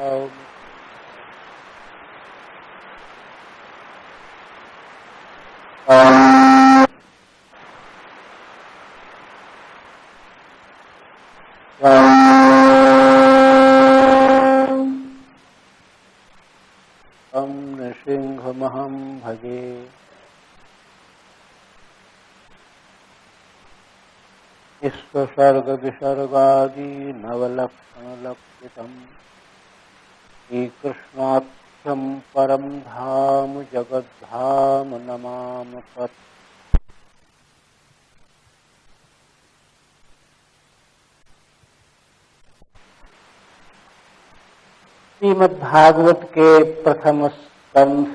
ओम नृसिंहमहं भजे। विश्वसर्ग विसर्गादि नवलक्षणलक्षितम् श्रीकृष्णाख्यं परं धाम जगद्धाम नमामि तत्। श्रीमद्भागवत के प्रथम स्कंध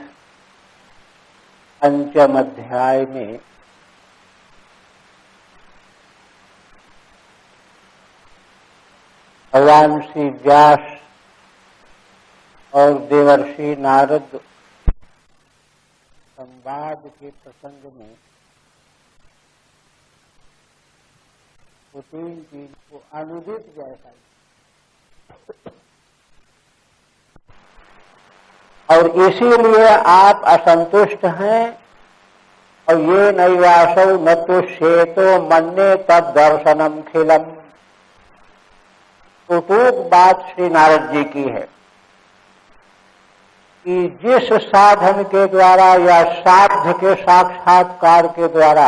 पंचम अध्याय में भगवान श्री व्यास और देवर्षि नारद संवाद के प्रसंग में वो तीन चीज को अनुदित जैसा और इसीलिए आप असंतुष्ट हैं और ये नैवासौ न तुष्येतो मन्ये तद दर्शनम खिलम। तो बात श्री नारद जी की है कि जिस साधन के द्वारा या साध्य के साक्षात्कार के द्वारा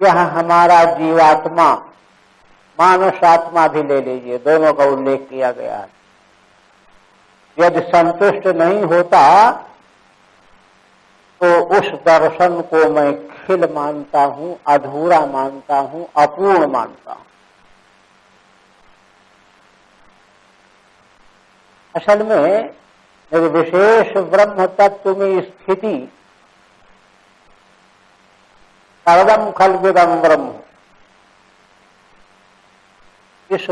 यह हमारा जीवात्मा मानस आत्मा भी ले लीजिए, दोनों का उल्लेख किया गया है, यदि संतुष्ट नहीं होता तो उस दर्शन को मैं खिल मानता हूं, अधूरा मानता हूं, अपूर्ण मानता हूं। असल में निर्विशेष ब्रह्म तत्व में स्थिति सर्वम खल्विदं ब्रह्म, इस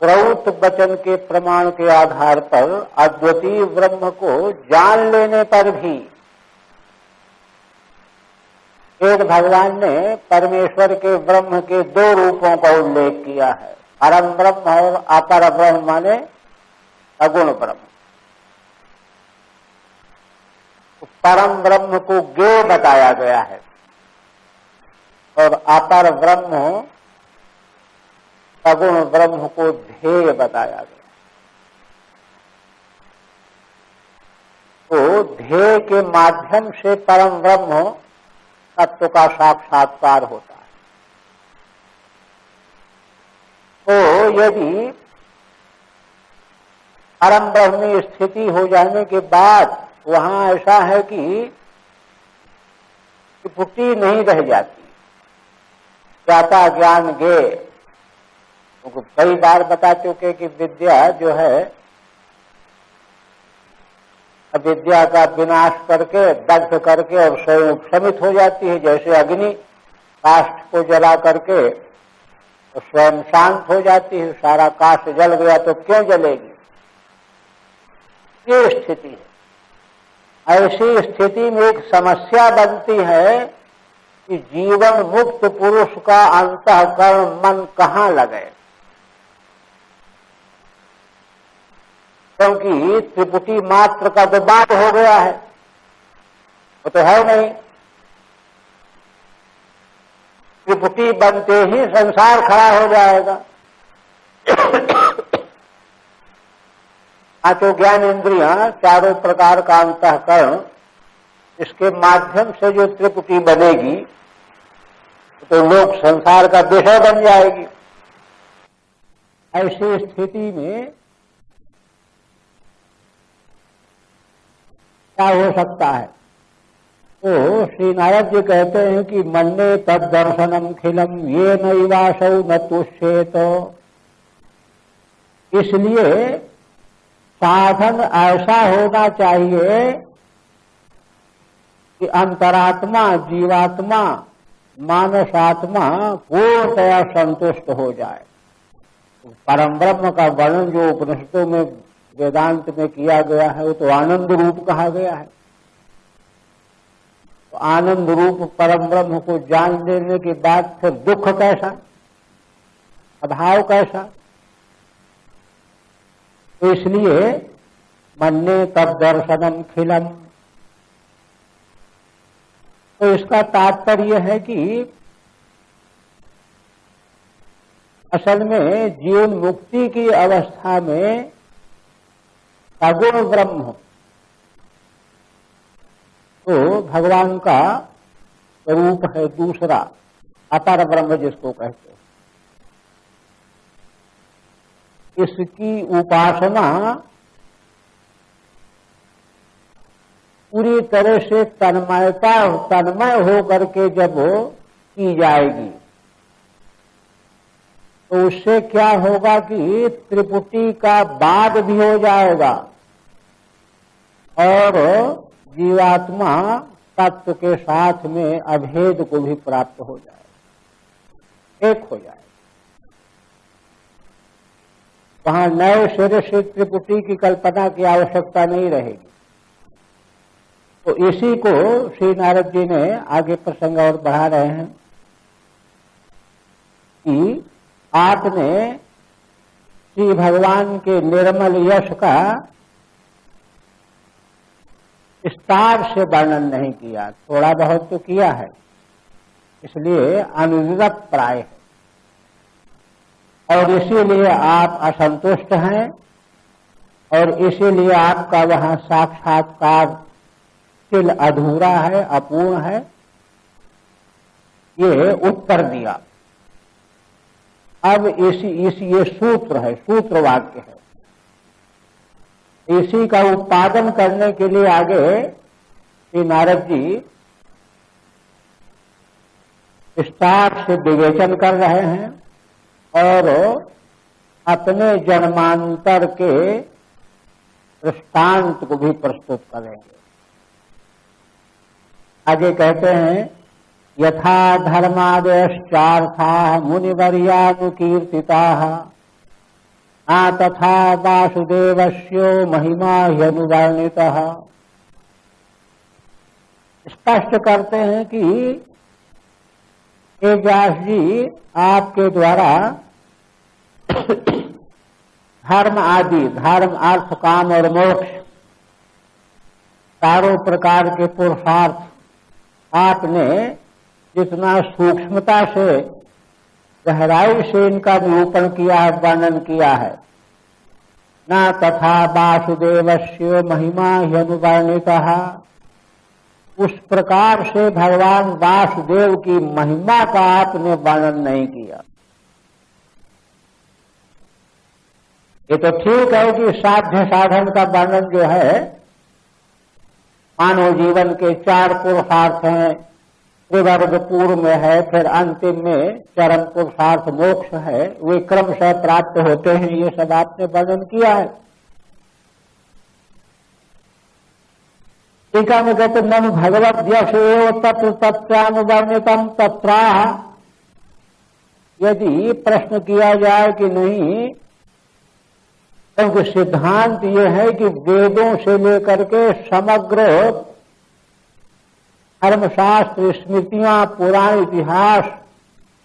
प्रौत वचन के प्रमाण के आधार पर अद्वितीय ब्रह्म को जान लेने पर भी एक भगवान ने परमेश्वर के ब्रह्म के दो रूपों का उल्लेख किया है, परम ब्रह्म और अपर ब्रह्म माने अगुण ब्रह्म। परम ब्रह्म को ज्ञेय बताया गया है और अपर ब्रह्म सगुण ब्रह्म को ध्येय बताया गया। तो ध्येय के माध्यम से परम ब्रह्म तत्व का साक्षात्कार होता है। तो यदि परम ब्रह्म में स्थिति हो जाने के बाद वहां ऐसा है कि पुटी नहीं रह जाती, ज्ञाता ज्ञान गे। उनको कई बार बता चुके कि विद्या जो है अविद्या का विनाश करके दग्ध करके और स्वयं उपशमित हो जाती है, जैसे अग्नि काष्ठ को जला करके तो स्वयं शांत हो जाती है। सारा काष्ठ जल गया तो क्यों जलेगी, ये स्थिति है। ऐसी स्थिति में एक समस्या बनती है कि जीवन मुक्त पुरुष का अंतःकरण मन कहाँ लगे, क्योंकि त्रिपुटी मात्र का तो बात हो गया है, वो तो है नहीं। त्रिपुटी बनते ही संसार खड़ा हो जाएगा। पांचों ज्ञान इंद्रियां, चारों प्रकार का अंतःकरण, इसके माध्यम से जो त्रिपुटी बनेगी तो लोक संसार का विषय बन जाएगी। ऐसी स्थिति में क्या हो सकता है? तो श्री नारद जी कहते हैं कि मन्ये तद दर्शनम खिलम ये नैवासौ न तुष्येत। इसलिए साधन ऐसा होना चाहिए कि अंतरात्मा, जीवात्मा, मानसात्मा पूर्णतया संतुष्ट हो जाए। परम ब्रह्म का वर्णन जो उपनिषदों में वेदांत में किया गया है वो तो आनंद रूप कहा गया है। तो आनंद रूप परम ब्रह्म को जान लेने के बाद फिर दुख कैसा, अभाव कैसा, तो इसलिए मन्ये तब दर्शनम खिलम। तो इसका तात्पर्य है कि असल में जीवन मुक्ति की अवस्था में सगुण ब्रह्म तो भगवान का स्वरूप है, दूसरा अपर ब्रह्म जिसको कहते हैं। इसकी उपासना पूरी तरह से तन्मय होकर के जब की जाएगी तो उससे क्या होगा कि त्रिपुटी का बाद भी हो जाएगा और जीवात्मा तत्व के साथ में अभेद को भी प्राप्त हो जाएगा, एक हो जाएगा। वहां नए सिरे से त्रिपुटी की कल्पना की आवश्यकता नहीं रहेगी। तो इसी को श्री नारद जी ने आगे प्रसंग और बढ़ा रहे हैं कि आपने श्री भगवान के निर्मल यश का विस्तार से वर्णन नहीं किया, थोड़ा बहुत तो किया है, इसलिए अनुदित प्राय है और इसीलिए आप असंतुष्ट हैं और इसीलिए आपका वहां साक्षात्कार still अधूरा है, अपूर्ण है। ये उत्तर दिया। अब ये सूत्र है, सूत्र वाक्य है। इसी का उत्पादन करने के लिए आगे श्री नारद जी विस्तार से विवेचन कर रहे हैं और अपने जन्मांतर के दृष्टांत को भी प्रस्तुत करेंगे। आगे कहते हैं यथा धर्मादयश्चार्था मुनिवर्यानुकीर्तिताः तथा वासुदेवस्यो महिमा ह्यनुवर्णितः। स्पष्ट करते हैं कि हे व्यास जी, आपके द्वारा धर्म आदि, धर्म अर्थ काम और मोक्ष चारों प्रकार के पुरुषार्थ आपने जितना सूक्ष्मता से गहराई से इनका निरूपण किया है, वर्णन किया है। न तथा वासुदेवस्य महिमा ह्यनुवर्णितः, उस प्रकार से भगवान वासुदेव की महिमा का आपने वर्णन नहीं किया। ये तो ठीक है कि साध्य साधन का वर्णन जो है, मानव जीवन के चार पुरुषार्थ हैं, त्रिवर्ग पूर्व में है, फिर अंतिम में चरम पुरुषार्थ मोक्ष है, वे क्रमशः प्राप्त होते हैं, ये सब आपने वर्णन किया है। टीका में कहते ननु भगवत यश एव तत्र तत्वानुवर्णितम तत्राह। यदि प्रश्न किया जाए कि नहीं, क्योंकि सिद्धांत ये है कि वेदों से लेकर के समग्र धर्मशास्त्र, स्मृतियां, पुराण, इतिहास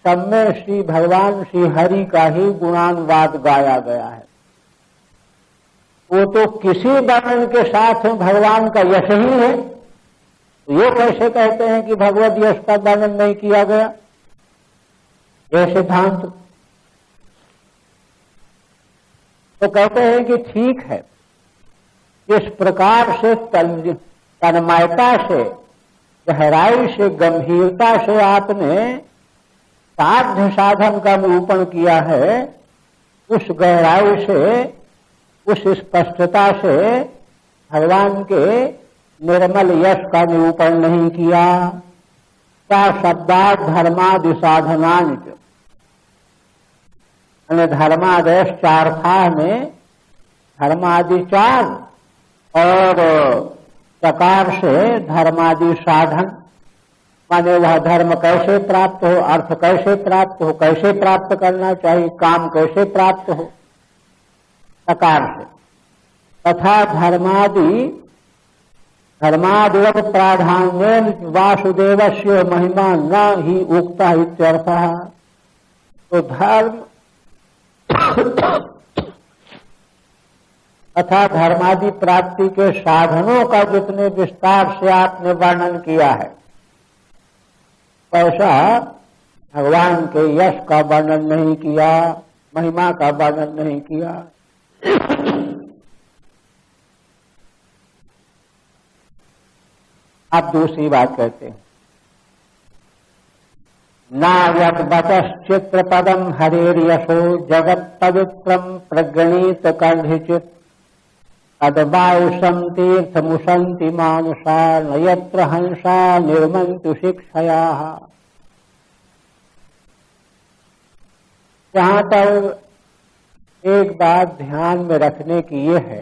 सब में श्री भगवान श्री हरि का ही गुणानुवाद गाया गया है। वो तो किसी वर्णन के साथ भगवान का यश ही है। ये कैसे कहते हैं कि भगवत यश का वर्णन नहीं किया गया? यह सिद्धांत तो कहते हैं कि ठीक है, इस प्रकार से तन्मयता से, गहराई से, गंभीरता से आपने साध्य साधन का निरूपण किया है। उस गहराई से, उस स्पष्टता से भगवान के निर्मल यश का निरूपण नहीं किया। क्या शब्दात् धर्मादि साधनानि, धर्मादेश चार था में धर्मादि चार और प्रकार से धर्मादि साधन, माने वह धर्म कैसे प्राप्त हो, अर्थ कैसे प्राप्त हो, कैसे प्राप्त करना चाहिए, काम कैसे प्राप्त हो, प्रकार से तथा धर्मादिवत प्राधान्येन वासुदेवस्य महिमा न ही उक्ता इत्यर्थः। तो धर्म तथा धर्मादि प्राप्ति के साधनों का जितने विस्तार से आपने वर्णन किया है, ऐसा भगवान के यश का वर्णन नहीं किया, महिमा का वर्णन नहीं किया। आप दूसरी बात कहते हैं, नायक बचश्चित्र पदम हरेर यशो जगत पवित्रम प्रगणित कंधिचित तदवायुषम तीर्थ मुसंति मानुषा नयत्र हंसा निर्मंतु शिक्षया। जहां तक एक बात ध्यान में रखने की ये है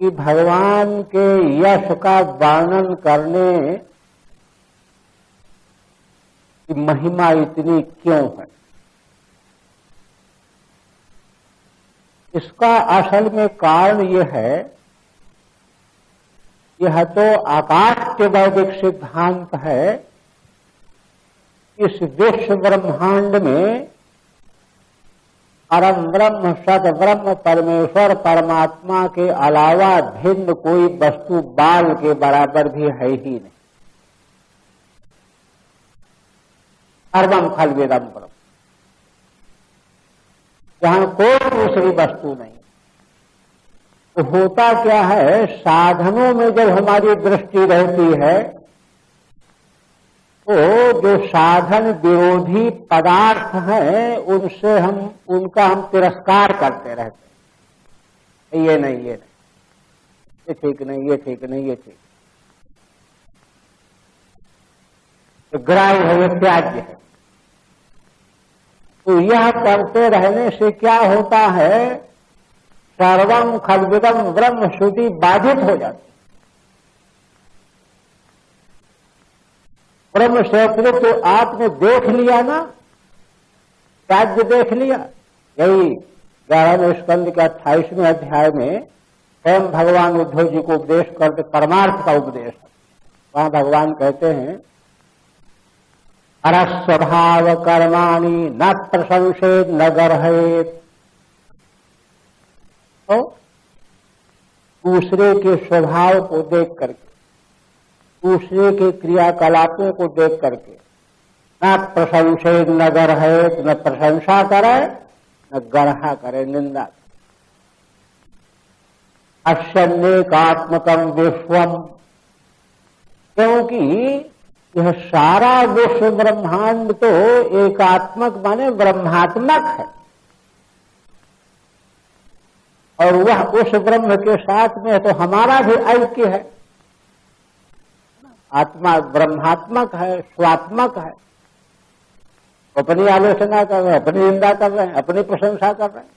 कि भगवान के यश का वर्णन करने की महिमा इतनी क्यों है, इसका असल में कारण यह है, यह तो आकाश्य वैदिक सिद्धांत है, इस विश्व ब्रह्मांड में परम ब्रह्म सद ब्रह्म परमेश्वर परमात्मा के अलावा भिन्न कोई वस्तु बाल के बराबर भी है ही नहीं। सर्वम खल्विदम ब्रह्म, जहां कोई दूसरी वस्तु नहीं। तो होता क्या है, साधनों में जब हमारी दृष्टि रहती है तो जो साधन विरोधी पदार्थ हैं उनसे उनका हम तिरस्कार करते रहते हैं। ये नहीं, ये नहीं, ये ठीक नहीं, ये ठीक नहीं, ये ठीक, तो ग्राह्य है, ये त्याज्य है। तो यह करते रहने से क्या होता है, सर्वम खल्विदम ब्रह्म श्रुति बाधित हो जाती। ब्रह्म क्षेत्र तो आपने देख लिया ना, त्याज्य देख लिया। यही 11वें स्कंद के 28वें अध्याय में स्वयं भगवान उद्धव जी को उपदेश करते, परमार्थ का उपदेश। वहां भगवान कहते हैं, परस्वभाव कर्माणि न प्रशंसेत न गर्हेत। तो दूसरे के स्वभाव को देख करके, दूसरे के क्रियाकलापों को देख करके न प्रशंसेत न गर्हेत, न प्रशंसा करे न गर्हा करे, निंदा करे। अश्यन्नेकात्मकम विश्वम, क्योंकि यह सारा विश्व ब्रह्मांड तो एकात्मक माने ब्रह्मात्मक है, और वह उस ब्रह्म के साथ में तो हमारा भी ऐक्य है। आत्मा ब्रह्मात्मक है, स्वात्मक है। अपनी आलोचना कर रहे हैं, अपनी निंदा कर रहे हैं, अपनी प्रशंसा कर रहे हैं।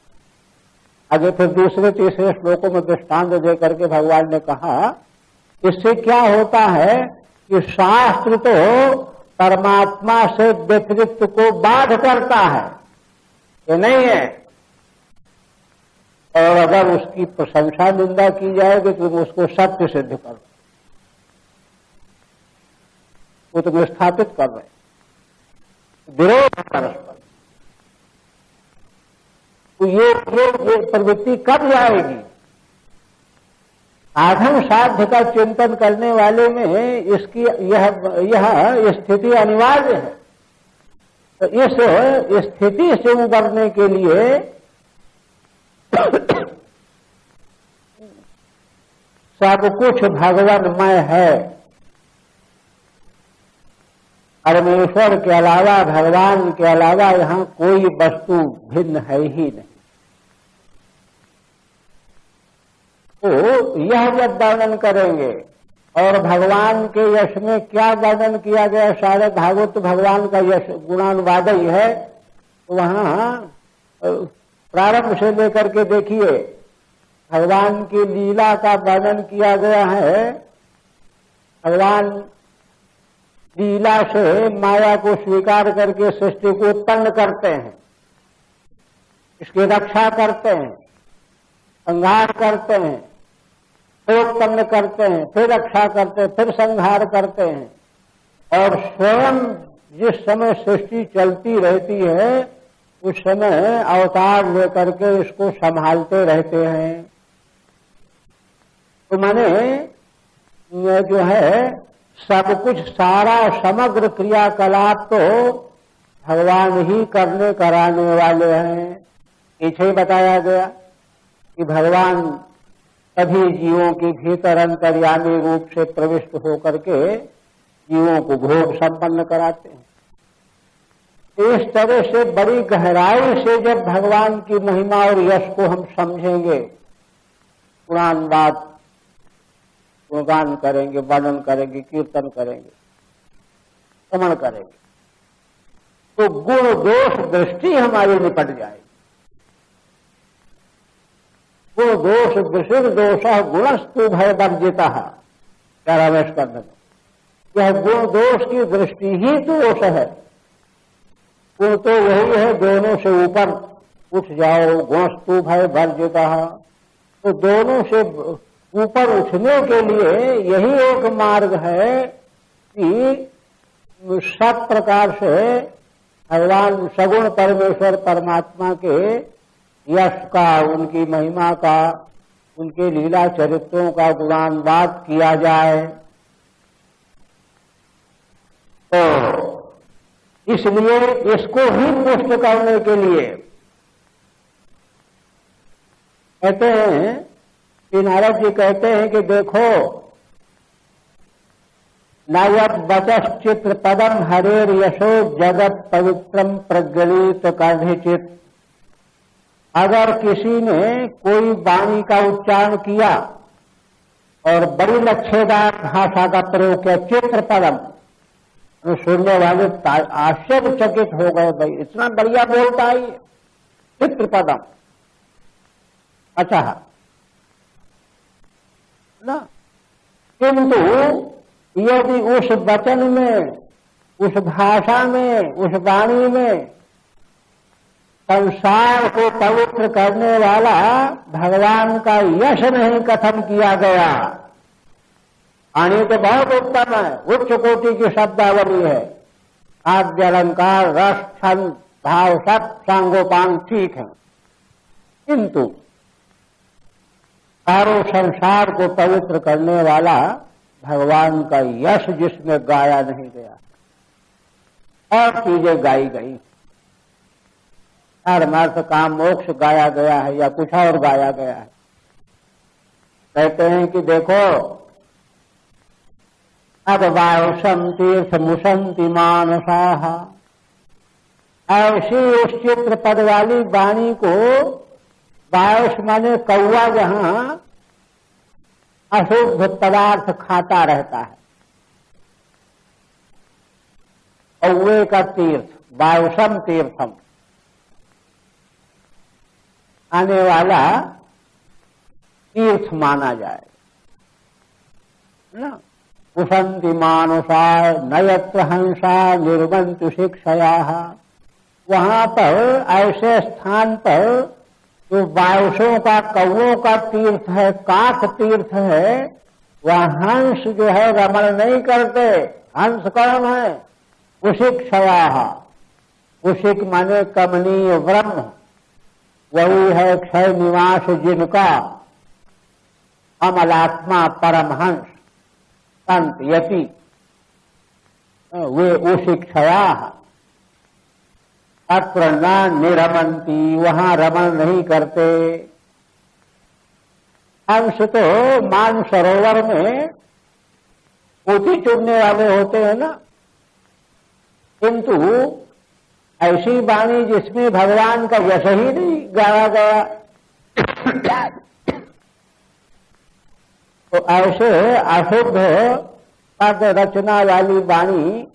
आगे फिर दूसरे तीसरे श्लोकों में दृष्टांत दे करके भगवान ने कहा, इससे क्या होता है कि शास्त्र तो परमात्मा से व्यतिरिक्त को बाध करता है, ये नहीं है। और अगर उसकी प्रशंसा निंदा की जाएगी तो तुम उसको सत्य सिद्ध कर, वो तुम्हें स्थापित कर रहे, विरोध परस्पर। तो ये प्रवृत्ति कब जाएगी? साधन साध्य का चिंतन करने वाले में इसकी यह स्थिति अनिवार्य है। तो इस स्थिति से उबरने के लिए सब कुछ भगवानमय है, परमेश्वर के अलावा, भगवान के अलावा यहां कोई वस्तु भिन्न है ही नहीं। तो यह जब वर्णन करेंगे, और भगवान के यश में क्या वर्णन किया गया, सारे भागवत भगवान का यश गुणानुवाद ही है। तो वहां प्रारंभ से लेकर के देखिए, भगवान की लीला का वर्णन किया गया है। भगवान लीला से माया को स्वीकार करके सृष्टि को उत्पन्न करते हैं, इसकी रक्षा करते हैं, संहार करते हैं, फिर उत्पन्न करते हैं, फिर रक्षा करते हैं, फिर संहार करते हैं। और स्वयं जिस समय सृष्टि चलती रहती है उस समय अवतार लेकर के इसको संभालते रहते हैं। तो माने जो है सब कुछ सारा समग्र क्रियाकलाप तो भगवान ही करने कराने वाले हैं। पीछे ही बताया गया कि भगवान सभी जीवों के भीतर अंतर्यामी रूप से प्रविष्ट होकर के जीवों को भोग संपन्न कराते हैं। इस तरह से बड़ी गहराई से जब भगवान की महिमा और यश को हम समझेंगे, पुराणवाद गुणगान करेंगे, वर्णन करेंगे, कीर्तन करेंगे, श्रवण करेंगे, तो गुण दोष दृष्टि हमारी निपट जाएगी। गुण दोष दृष्टि दोष गुणस्तु भय वर्जिता, 11वें स्कंध में। यह गुण दोष की दृष्टि ही दोष है। गुण तो वही है, दोनों से ऊपर उठ जाओ, गुणस्तु भय वर्जिता। तो दोनों से ऊपर उठने के लिए यही एक मार्ग है कि सब प्रकार से भगवान सगुण परमेश्वर परमात्मा के यश का, उनकी महिमा का, उनके लीला चरित्रों का गुणानुवाद किया जाए। तो इसलिए इसको ही पुष्ट करने के लिए कहते हैं कि नारद जी कहते हैं कि देखो, नायक बचश्चित्र पदम हरेर यशो जगत पवित्रम प्रज्वलित कर्णिचित। अगर किसी ने कोई वाणी का उच्चारण किया और बड़ी लच्छेदार भाषा का प्रयोग किया, चित्र पदम, तो सुनने वाले आश्चर्यचकित हो गए, भाई इतना बढ़िया बोलता है ये, चित्र पदम। अच्छा ना, किंतु यदि उस वचन में, उस भाषा में, उस वाणी में संसार को पवित्र करने वाला भगवान का यश नहीं कथन किया गया, वाणी तो बहुत उत्तम है, उच्च कोटि की शब्दावली है, काव्य अलंकार, रस, छंद, भाव, सब सांगोपांग ठीक है, किंतु सारों संसार को पवित्र करने वाला भगवान का यश जिसमें गाया नहीं गया, और चीजें गाई गई, धर्म अर्थ काम मोक्ष गाया गया है या कुछ और गाया गया है। कहते हैं कि देखो, अब वायुषम तीर्थ मुसंति मानसाह, ऐसी उस चित्र पद वाली वाणी को, वायुष माने कौवा जहां अशुद्ध पदार्थ खाता रहता है, कौवे का तीर्थ, वायुषम तीर्थम, आने वाला तीर्थ माना जाए ना। कुसंति मानुषा नयत्र हंसा निर्वंतु शिक्षया, वहां पर ऐसे स्थान पर जो वायुषों का, कौवों का तीर्थ है, काक तीर्थ है, वह हंस जो है रमण नहीं करते। हंस कौन है? उशिक्षया, उशिक माने कमनीय ब्रह्म, वही है क्षय निवास जिनका, अमलात्मा परमहंस संत यति, वे उशिक्षया अत्र न निरमंती, वहां रमण नहीं करते। हंस तो मान सरोवर में मोती चुनने वाले होते हैं ना, किंतु ऐसी वाणी जिसमें भगवान का यश ही नहीं गाया गया, तो ऐसे अशुद्ध पद रचना वाली वाणी,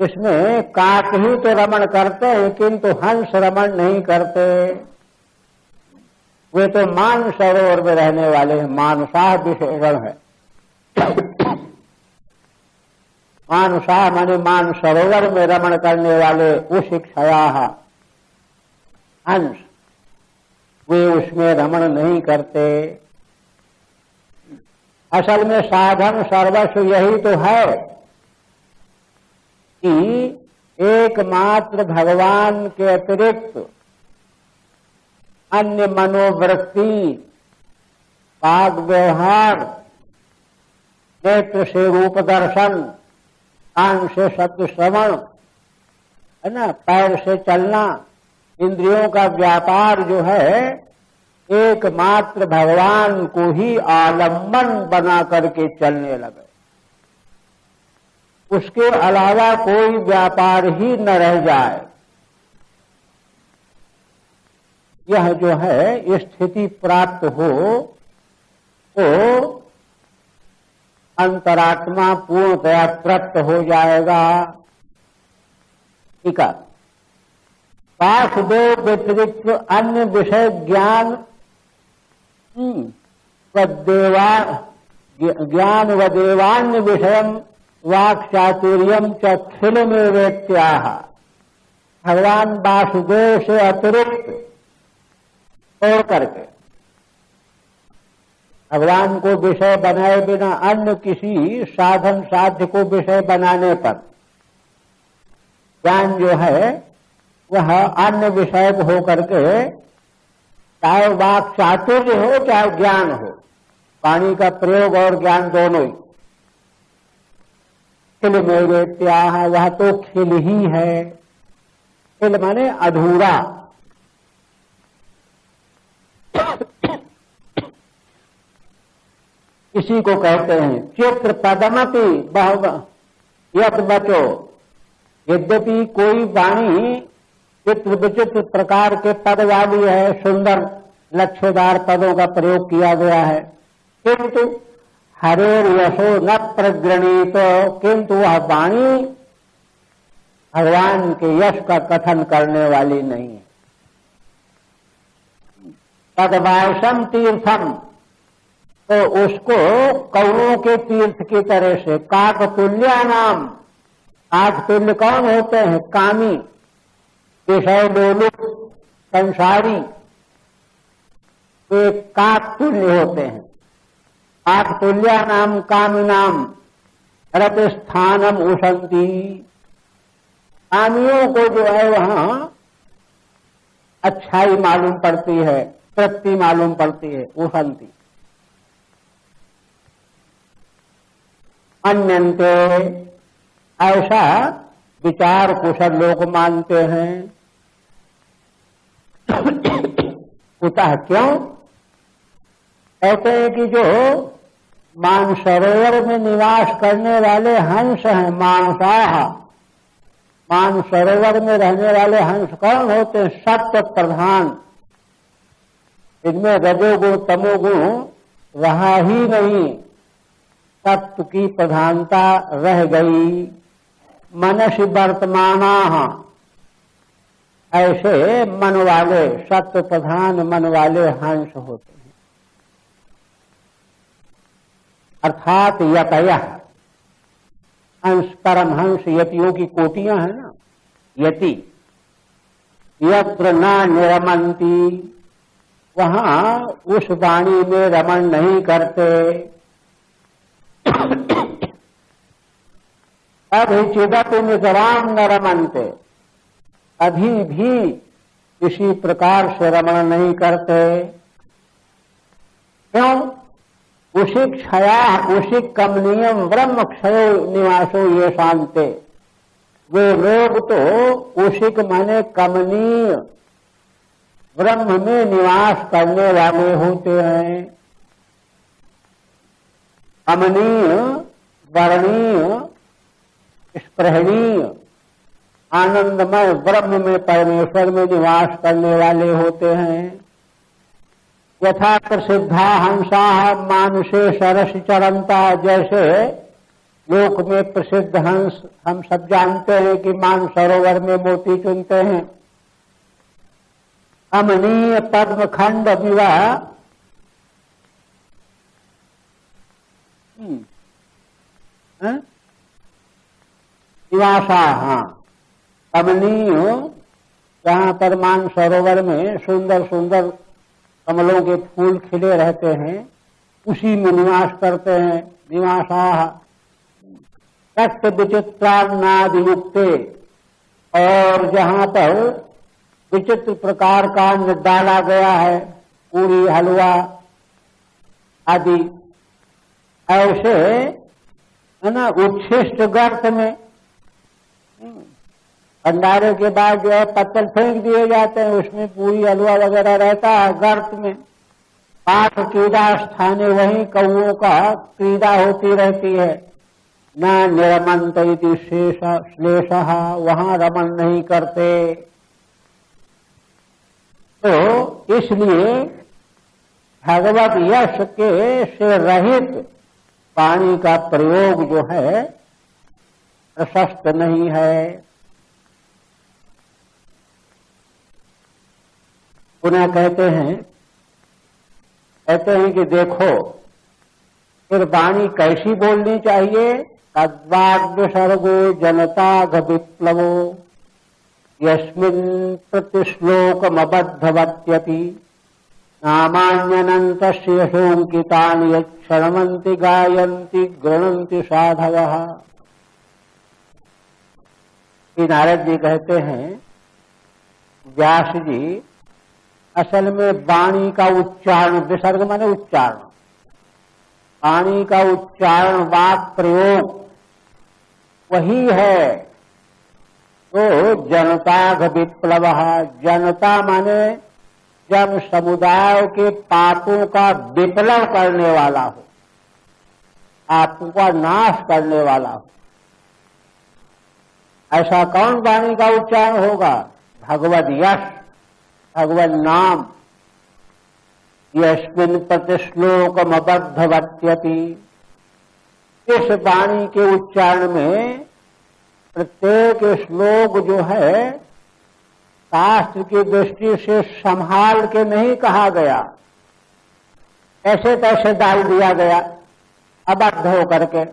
इसमें काक ही तो रमण करते हैं, किंतु हंस रमण नहीं करते। वे तो मान सरोवर में रहने वाले हैं, मानसाह विशेषण है। मानसाह माने मान सरोवर में रमण करने वाले, उशिक्षया हंस, वे उसमें रमण नहीं करते। असल में साधन सर्वस्व यही तो है कि एकमात्र भगवान के अतिरिक्त अन्य मनोवृत्ति, वाग व्यवहार, नेत्र से रूप दर्शन, कान से शब्द श्रवण, है ना, पैर से चलना, इंद्रियों का व्यापार जो है एकमात्र भगवान को ही आलम्बन बना करके चलने लगे। उसके अलावा कोई व्यापार ही न रह जाए। यह जो है स्थिति प्राप्त हो तो अंतरात्मा पूर्णतया तृप्त हो जाएगा। ठीक है। वासुदेव व्यतिरिक्त अन्य विषय ज्ञान ज्ञान व देवान्य विषयम वाक् चातुर्यम च खिलमेव वेत्याह। भगवान वासुदेव से अतिरिक्त छोड़ करके भगवान को विषय बनाए बिना अन्य किसी साधन साध्य को विषय बनाने पर ज्ञान जो है वह अन्य विषय हो करके, चाहे वाक् चातुर्य हो चाहे ज्ञान हो, वाणी का प्रयोग और ज्ञान दोनों ही। खिल में वेत्याह, वह तो खिल ही है। खिल माने अधूरा। इसी को कहते हैं चित्र पदमति बहु यत बचो। यद्यपि कोई वाणी चित्र विचित्र प्रकार के पद वाली है, सुंदर लक्ष्यदार पदों का प्रयोग किया गया है, किंतु हरेर यशो न प्रगृणीत, किंतु वह वाणी भगवान के यश का कथन करने वाली नहीं है। तदवायसम तीर्थम, तो उसको कौओं के तीर्थ की तरह से, काकतुल्या नाम, काकतुल्य कौन होते हैं? कामी, विषय लोलुप, संसारी, वे काकतुल्य होते हैं। काकतुल्या नाम कामिनाम रत स्थानम उशंती। कामियों को जो है वहां अच्छाई मालूम पड़ती है, तृप्ति मालूम पड़ती है, उशंती। अन्यन्ते, ऐसा विचार कुशल लोग मानते हैं। कुतः, क्यों? कहते हैं कि जो मानसरोवर में निवास करने वाले हंस हैं, मानसाह, मानसरोवर में रहने वाले हंस कौन होते हैं? सत्व प्रधान। इनमें रजोगुण तमोगुण रहा ही नहीं, सत्व की प्रधानता रह गई। मनसि वर्तमाना, ऐसे मन वाले, सत्व प्रधान मन वाले हंस होते हैं। अर्थात यतयः, हंस परमहंस यतियों की कोटियां हैं ना, यति। यत्र न निरमंती, वहां उस वाणी में रमण नहीं करते। अभिचिदपि नितराम न रमनते, अभी भी किसी प्रकार से रमण नहीं करते। क्यों? उसी क्षया उसी कमनीयम ब्रह्म क्षय निवासो ये शांते। वे लोग तो उसिक माने कमनीय ब्रह्म में निवास करने वाले होते हैं। कमनीय, वर्णीय, स्पृहणीय, आनंदमय ब्रह्म में, परमेश्वर में निवास करने वाले होते हैं। यथा प्रसिद्धा हंसा मानुषे सरस चरंता, जैसे लोक में प्रसिद्ध हंस हम सब जानते हैं कि मानसरोवर में मोती चुनते हैं। अमनीय पद्मखंड विवाह, निवासा, हाँ, कमनीय, जहां पर मानसरोवर में सुंदर सुंदर कमलों के फूल खिले रहते हैं, उसी में निवास करते हैं। निवासा रक्त विचित्रान्नादि युक्ते, और जहां पर विचित्र प्रकार का अन्न डाला गया है, पूरी हलवा आदि, ऐसे है ना उच्छिष्ट गर्त में भंडारे के बाद जो है पत्थर फेंक दिए जाते हैं, उसमें पूरी हलवा वगैरह रहता है गर्त में। पाठ क्रीड़ा स्थाने वहीं कौओं का क्रीड़ा होती रहती है। न निरमंत इति श्लेष, वहां रमन नहीं करते। तो इसलिए भगवत यश के से रहित पानी का प्रयोग जो है प्रशस्त नहीं है। पुनः कहते हैं कि देखो फिर वाणी कैसी बोलनी चाहिए। तद्वाग्य सर्गो जनताघ विप्लवो यस्मिन् प्रतिश्लोकमबद्धवत्यपि नामान्यनन्तस्य यशोऽङ्कितानि यच्छ्रण्वन्ति गायन्ति गृह्णन्ति साधवः। नारद जी कहते हैं, व्यास जी असल में वाणी का उच्चारण, विसर्ग माने उच्चारण, वाणी का उच्चारण वाक प्रयोग वही है तो जनताघ विप्लव। जनता माने जन समुदाय के पापों का विप्लव करने वाला हो, पापों का नाश करने वाला हो। ऐसा कौन वाणी का उच्चारण होगा? भगवद यश, भगवत नाम। यस्मिन् प्रतिश्लोकमबद्धवत्यपि, इस वाणी के उच्चारण में प्रत्येक श्लोक जो है शास्त्र की दृष्टि से संभाल के नहीं कहा गया, ऐसे तैसे डाल दिया गया अबद्ध होकर के।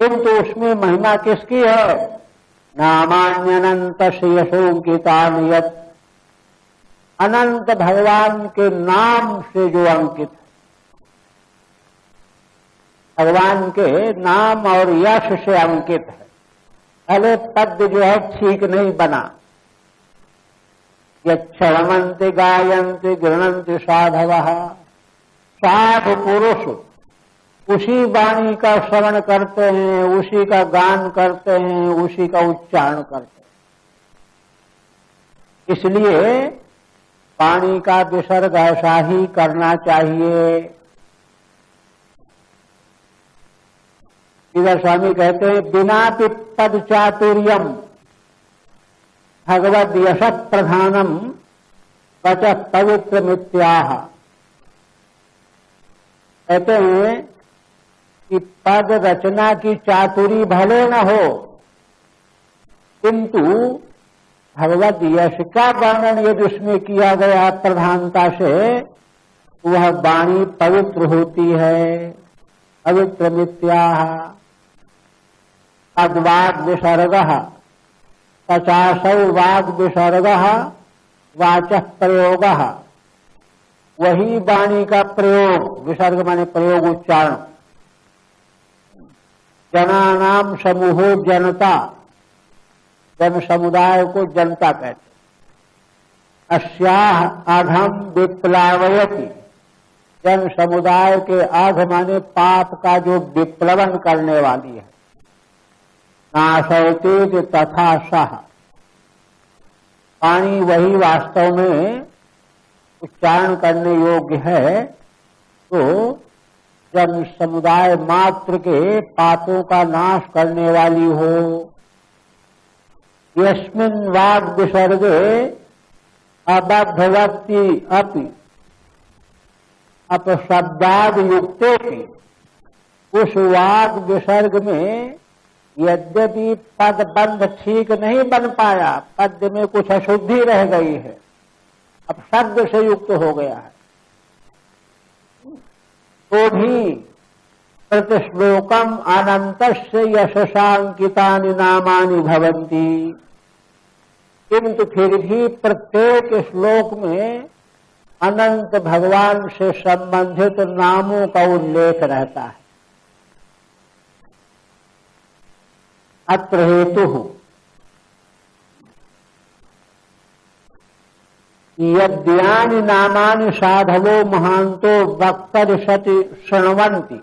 किंतु उसमें महिमा किसकी है? नामान्यनंत यशोऽङ्कितानि यत्, अनंत भगवान के नाम से जो अंकित है, भगवान के नाम और यश से अंकित है। भले पद जो है ठीक नहीं बना। यच्छ्रण्वन्ति गायन्ति गृह्णन्ति साधवः, साधु पुरुष उसी वाणी का श्रवण करते हैं, उसी का गान करते हैं, उसी का उच्चारण करते हैं। इसलिए वाणी का विसर्ग ऐसा ही करना चाहिए। इधर स्वामी कहते हैं, बिना पद चातुर्यम भगवद यश प्रधानम वच पवित्र मित्याह। कहते हैं कि पद रचना की चातुरी भले न हो, किंतु भगवत यश का वर्णन यदि उसमें किया गया प्रधानता से, वह वाणी पवित्र होती है। पवित्र मित्याह तद्वाग विसर्ग, 50 वाग विसर्ग वाचः प्रयोग, वही वाणी का प्रयोग। विसर्ग माने प्रयोग, उच्चारण। जनानाम समूहो जनता, जन समुदाय को जनता कहते। अस्याह आघम विप्लावयति, जन समुदाय के आघ माने पाप का जो विप्लवन करने वाली है। नाशयते तथा सह, पानी वही वास्तव में उच्चारण करने योग्य है तो जन समुदाय मात्र के पापों का नाश करने वाली हो। यस्मिन् वाग विसर्गे अबद्धवत्ति अपि अपशब्दाद युक्ते की, उस वाग विसर्ग में यद्यपि पद बंध ठीक नहीं बन पाया, पद में कुछ अशुद्धि रह गई है, अब शब्द से युक्त हो गया है, तो भी प्रतिश्लोकम अनंतस्य यशसांकितानि नामानि भवन्ति, किंतु फिर भी प्रत्येक श्लोक में अनंत भगवान से संबंधित नामों का उल्लेख रहता है। अत्र हेतु यद्यानि नामानि साधवो महांतो वक्तरिषति शृण्वन्ति।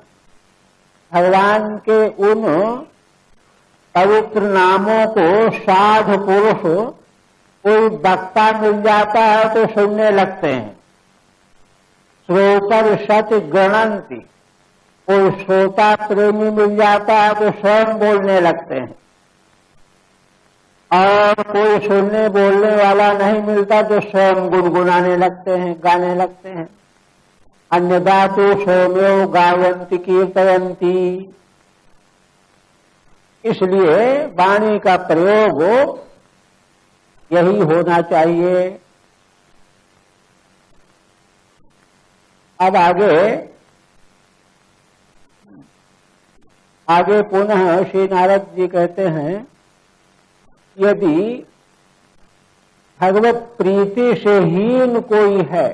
भगवान के उन पवित्र नामों को साधु पुरुष कोई वक्ता मिल जाता है तो सुनने लगते हैं। श्रोतरिषति गणन्ति, कोई श्रोता प्रेमी मिल जाता है तो स्वयं बोलने लगते हैं। और कोई सुनने बोलने वाला नहीं मिलता तो स्वयं गुनगुनाने लगते हैं, गाने लगते हैं। अन्यथा तो सौम्यो गायन्ति कीर्तयन्ति। इसलिए वाणी का प्रयोग यही होना चाहिए। अब आगे पुनः श्री नारद जी कहते हैं, यदि भगवत प्रीति से हीन कोई है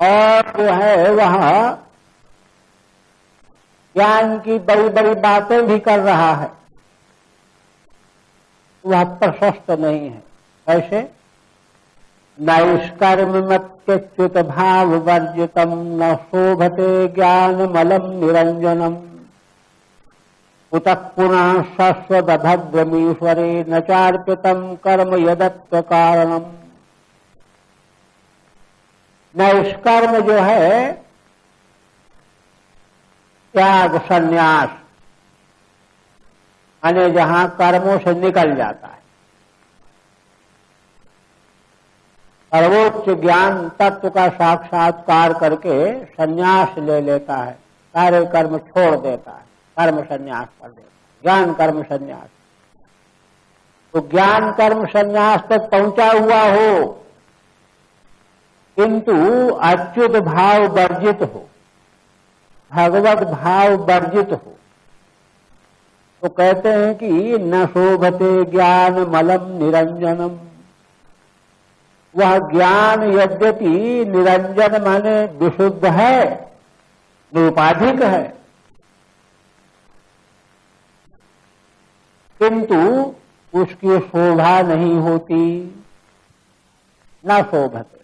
और जो है वह ज्ञान की बड़ी बड़ी बातें भी कर रहा है, वह प्रशस्त नहीं है। ऐसे नैष्कर्म्यच्युत भाव वर्जितम न शोभते ज्ञान मलम निरंजनम उत पुनः शश्वदभद्रमीश्वरे न चार्पितम कर्म यदत्व कारणम। नैष्कर्म जो है त्याग संन्यास, यानी जहां कर्मों से निकल जाता है। सर्वोच्च ज्ञान तत्व का साक्षात्कार करके संन्यास ले लेता है, सारे कर्म छोड़ देता है, कर्म संन्यास कर देता है, ज्ञान कर्म संन्यास। तो ज्ञान कर्म संन्यास तक पहुंचा हुआ हो किंतु अच्युत भाव वर्जित हो, भगवत भाव वर्जित हो, तो कहते हैं कि न शोभते ज्ञान मलम निरंजनम। वह ज्ञान यद्यपि निरंजन माने विशुद्ध है, निरुपाधिक है, किंतु उसकी शोभा नहीं होती। न शोभते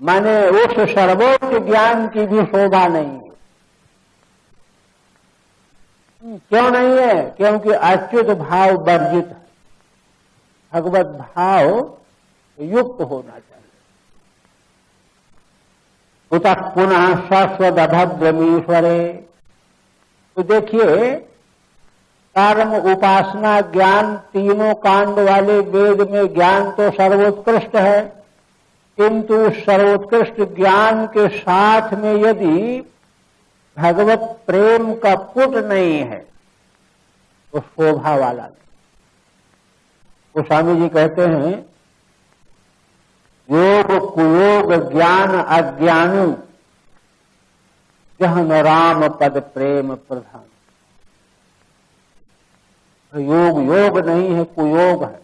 माने उस सर्वोच्च ज्ञान की भी शोभा नहीं है। क्यों नहीं है? क्योंकि अच्युत भाव वर्जित है, भगवत भाव युक्त होना चाहिए। उत पुनः शाश्वत अभद्रमीश्वरे। तो देखिए, कर्म उपासना ज्ञान तीनों कांड वाले वेद में ज्ञान तो सर्वोत्कृष्ट है, किंतु सर्वोत्कृष्ट ज्ञान के साथ में यदि भगवत प्रेम का पुट नहीं है तो शोभा वाला नहीं। तो स्वामी जी कहते हैं, योग कुयोग ज्ञान अज्ञानु जहन राम पद प्रेम प्रधान। योग योग नहीं है, कुयोग है,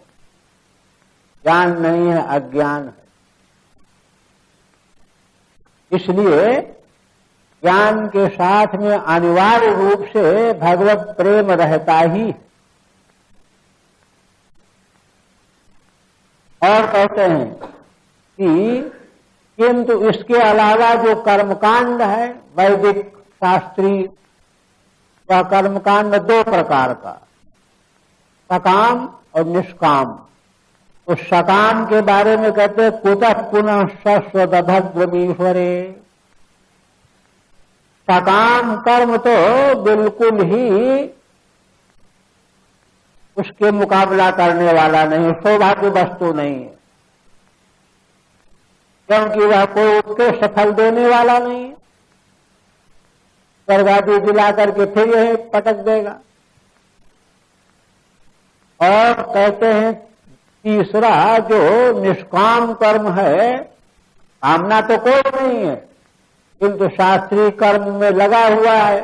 ज्ञान नहीं है, अज्ञान है। इसलिए ज्ञान के साथ में अनिवार्य रूप से भगवत प्रेम रहता ही है। और कहते हैं कि किंतु इसके अलावा जो कर्मकांड है वैदिक शास्त्री का कर्मकांड दो प्रकार का, सकाम और निष्काम। तो सकाम के बारे में कहते कुतः पुनः शश्वत भद्रमीश्वरे। सकाम कर्म तो बिल्कुल ही उसके मुकाबला करने वाला नहीं, शोभा की वस्तु नहीं है, क्योंकि वह कोई उत्कृष्ट फल देने वाला नहीं है। स्वर्ग आदि दिला करके फिर यही पटक देगा। और कहते हैं तीसरा जो निष्काम कर्म है, कामना तो कोई नहीं है किंतु शास्त्रीय कर्म में लगा हुआ है,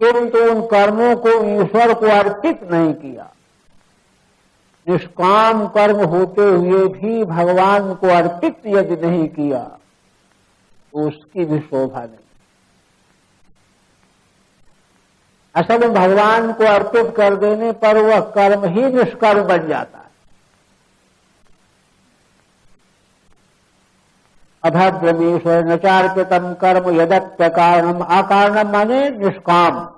किंतु उन कर्मों को ईश्वर को अर्पित नहीं किया। निष्काम कर्म होते हुए भी भगवान को अर्पित यदि नहीं किया तो उसकी भी शोभा नहीं। असल में भगवान को अर्पित कर देने पर वह कर्म ही निष्कर्म बन जाता है। अभद्रमीश्वर नचार्पितम कर्म यदप्य कारणम, अकारणम माने निष्काम।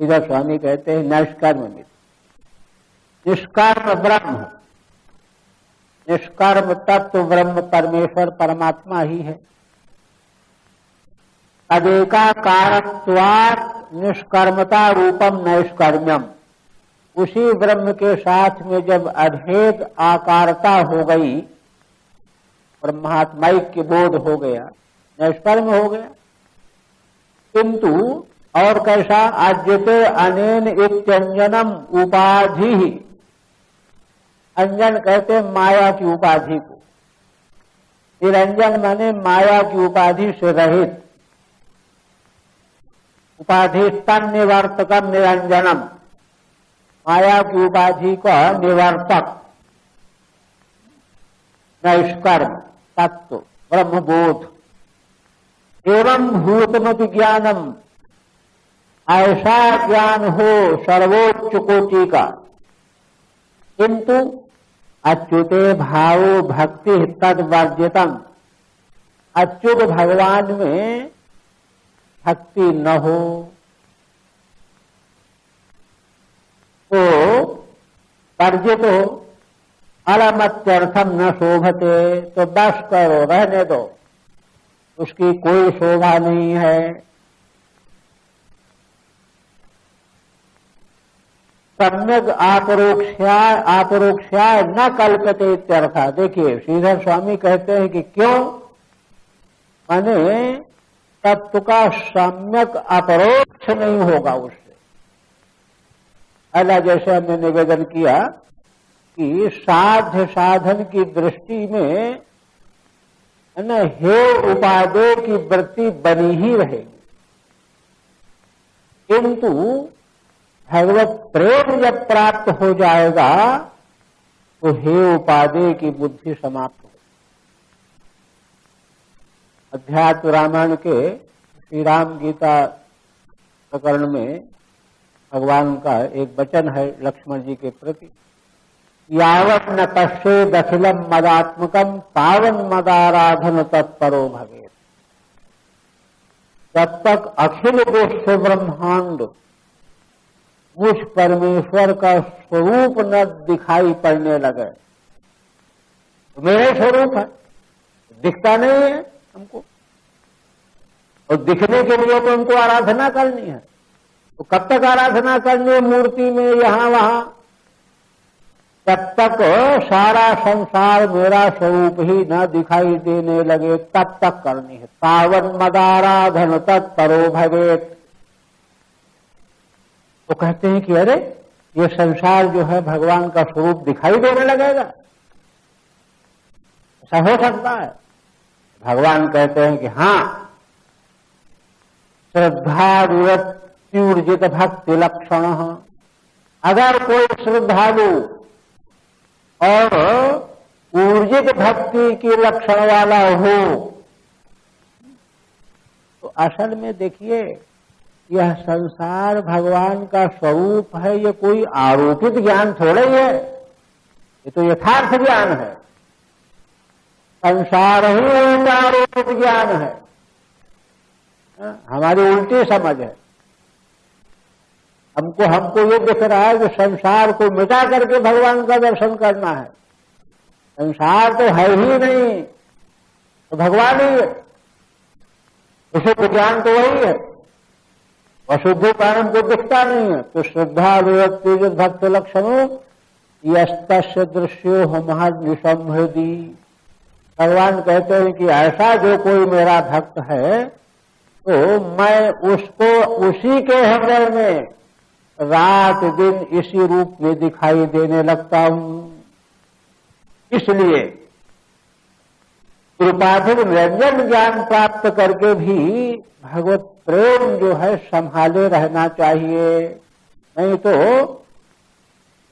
इधर स्वामी कहते हैं निष्कर्म मित्र, निष्कर्म ब्रह्म, निष्कर्म तत्व ब्रह्म परमेश्वर परमात्मा ही है। तदेकाकारत्वात् निष्कर्मता रूपम नैष्कर्म्यम, उसी ब्रह्म के साथ में जब अभेद आकारता हो गई, ब्रह्मात्मैक्य बोध हो गया, नैष्कर्म हो गया। किंतु और कैसा, आज्यते अनेन इत्यंजनम उपाधि, अंजन कहते माया की उपाधि को, निरंजन माने माया की उपाधि से रहित, उपाधि तन निवर्तकम निरंजनम, माया की उपाधि का निवर्तक नैष्कर्म तत्व ब्रह्मबोध। एवं भूतमति ज्ञानम, ऐसा ज्ञान हो सर्वोच्च कोटि का, किंतु अच्युते भावो भक्ति तद्वर्जितम, अच्युत भगवान में भक्ति न हो तो वर्जित हो, अलमत्यर्थम न शोभते, तो बस करो, रहने दो, उसकी कोई शोभा नहीं है। सम्यक आपरोक्षा न कल्पते इत्यर्थ। देखिए श्रीधर स्वामी कहते हैं कि क्यों, माने तत्व का सम्यक अपरोक्ष नहीं होगा उससे। अला जैसे हमने निवेदन किया कि साध्य साधन की दृष्टि में है ना, हे उपादेय की वृत्ति बनी ही रहेगी, किंतु भगवत प्रेम जब प्राप्त हो जाएगा तो हे उपादेय की बुद्धि समाप्त हो। अध्यात्म रामायण के श्री राम गीता प्रकरण में भगवान का एक वचन है लक्ष्मण जी के प्रति, यावत् न पश्येद अखिलम मदात्मकम पावन मदाराधन तत्परो भवेत्। जब तक अखिल विश्व ब्रह्मांड मुझ परमेश्वर का स्वरूप न दिखाई पड़ने लगे, तो मेरे स्वरूप है, दिखता नहीं है हमको, और दिखने के लिए तो हमको आराधना करनी है। तो कब तक आराधना करनी है मूर्ति में, यहां वहां, जब तक सारा संसार मेरा स्वरूप ही न दिखाई देने लगे तब तक करनी है। पावन मदाराधन तत्परो भवेत्। तो कहते हैं कि अरे ये संसार जो है भगवान का स्वरूप दिखाई देने लगेगा, ऐसा हो सकता है? भगवान कहते हैं कि हाँ, श्रद्धार्जित भक्ति लक्षण, अगर कोई श्रद्धालु और ऊर्जित भक्ति की लक्षण वाला हो तो असल में देखिए यह संसार भगवान का स्वरूप है, ये कोई आरोपित ज्ञान थोड़ा ही है, ये तो यथार्थ ज्ञान है। संसार ही एक आरोपित ज्ञान है, हमारी उल्टी समझ है। हमको ये दिख रहा है कि संसार को मिटा करके भगवान का दर्शन करना है। संसार तो है ही नहीं, तो भगवान ही है, उसे तो ज्ञान तो वही है, अशुद्धि कारण को दिखता नहीं है। तो श्रद्धा विभक्ति भक्त लक्षणों यस्तस्य दृश्यो महद निसंहृदि। भगवान कहते हैं कि ऐसा जो कोई मेरा भक्त है तो मैं उसको उसी के हृदय में रात दिन इसी रूप में दिखाई देने लगता हूं। इसलिए कृपाधिक निरंजन ज्ञान प्राप्त करके भी भगवत प्रेम जो है संभाले रहना चाहिए, नहीं तो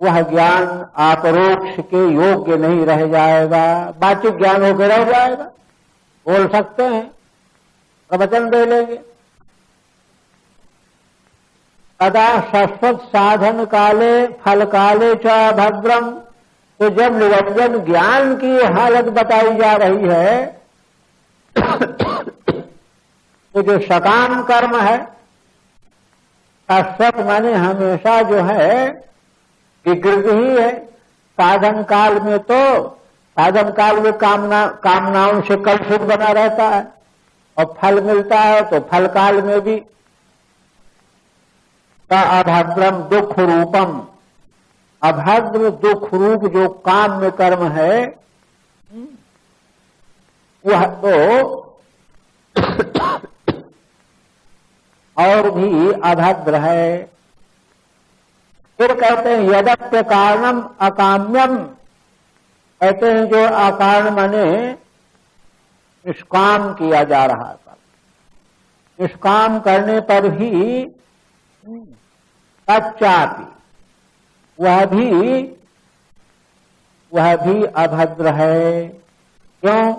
वह ज्ञान अपरोक्ष के योग्य नहीं रह जाएगा, वाचिक ज्ञान होकर रह जाएगा। बोल सकते हैं, प्रवचन दे लेंगे, तदा शाश्वत साधन काले फल काले च भद्रम। तो जब निरंजन ज्ञान की हालत बताई जा रही है तो जो सकाम कर्म है, शाश्वत माने हमेशा जो है विकृत ही है। साधन काल में तो साधन काल में कामनाओं से कलुषित बना रहता है, और फल मिलता है तो फल काल में भी का अभद्रम दुख रूपम। अभद्र दुख रूप जो काम में कर्म है वह तो और भी अभद्र है। फिर कहते हैं यदप्य कारणम अकाम्यम। कहते हैं जो अकारण माने निष्काम किया जा रहा था, निष्काम करने पर भी तच्चापि वह भी अभद्र है। क्यों?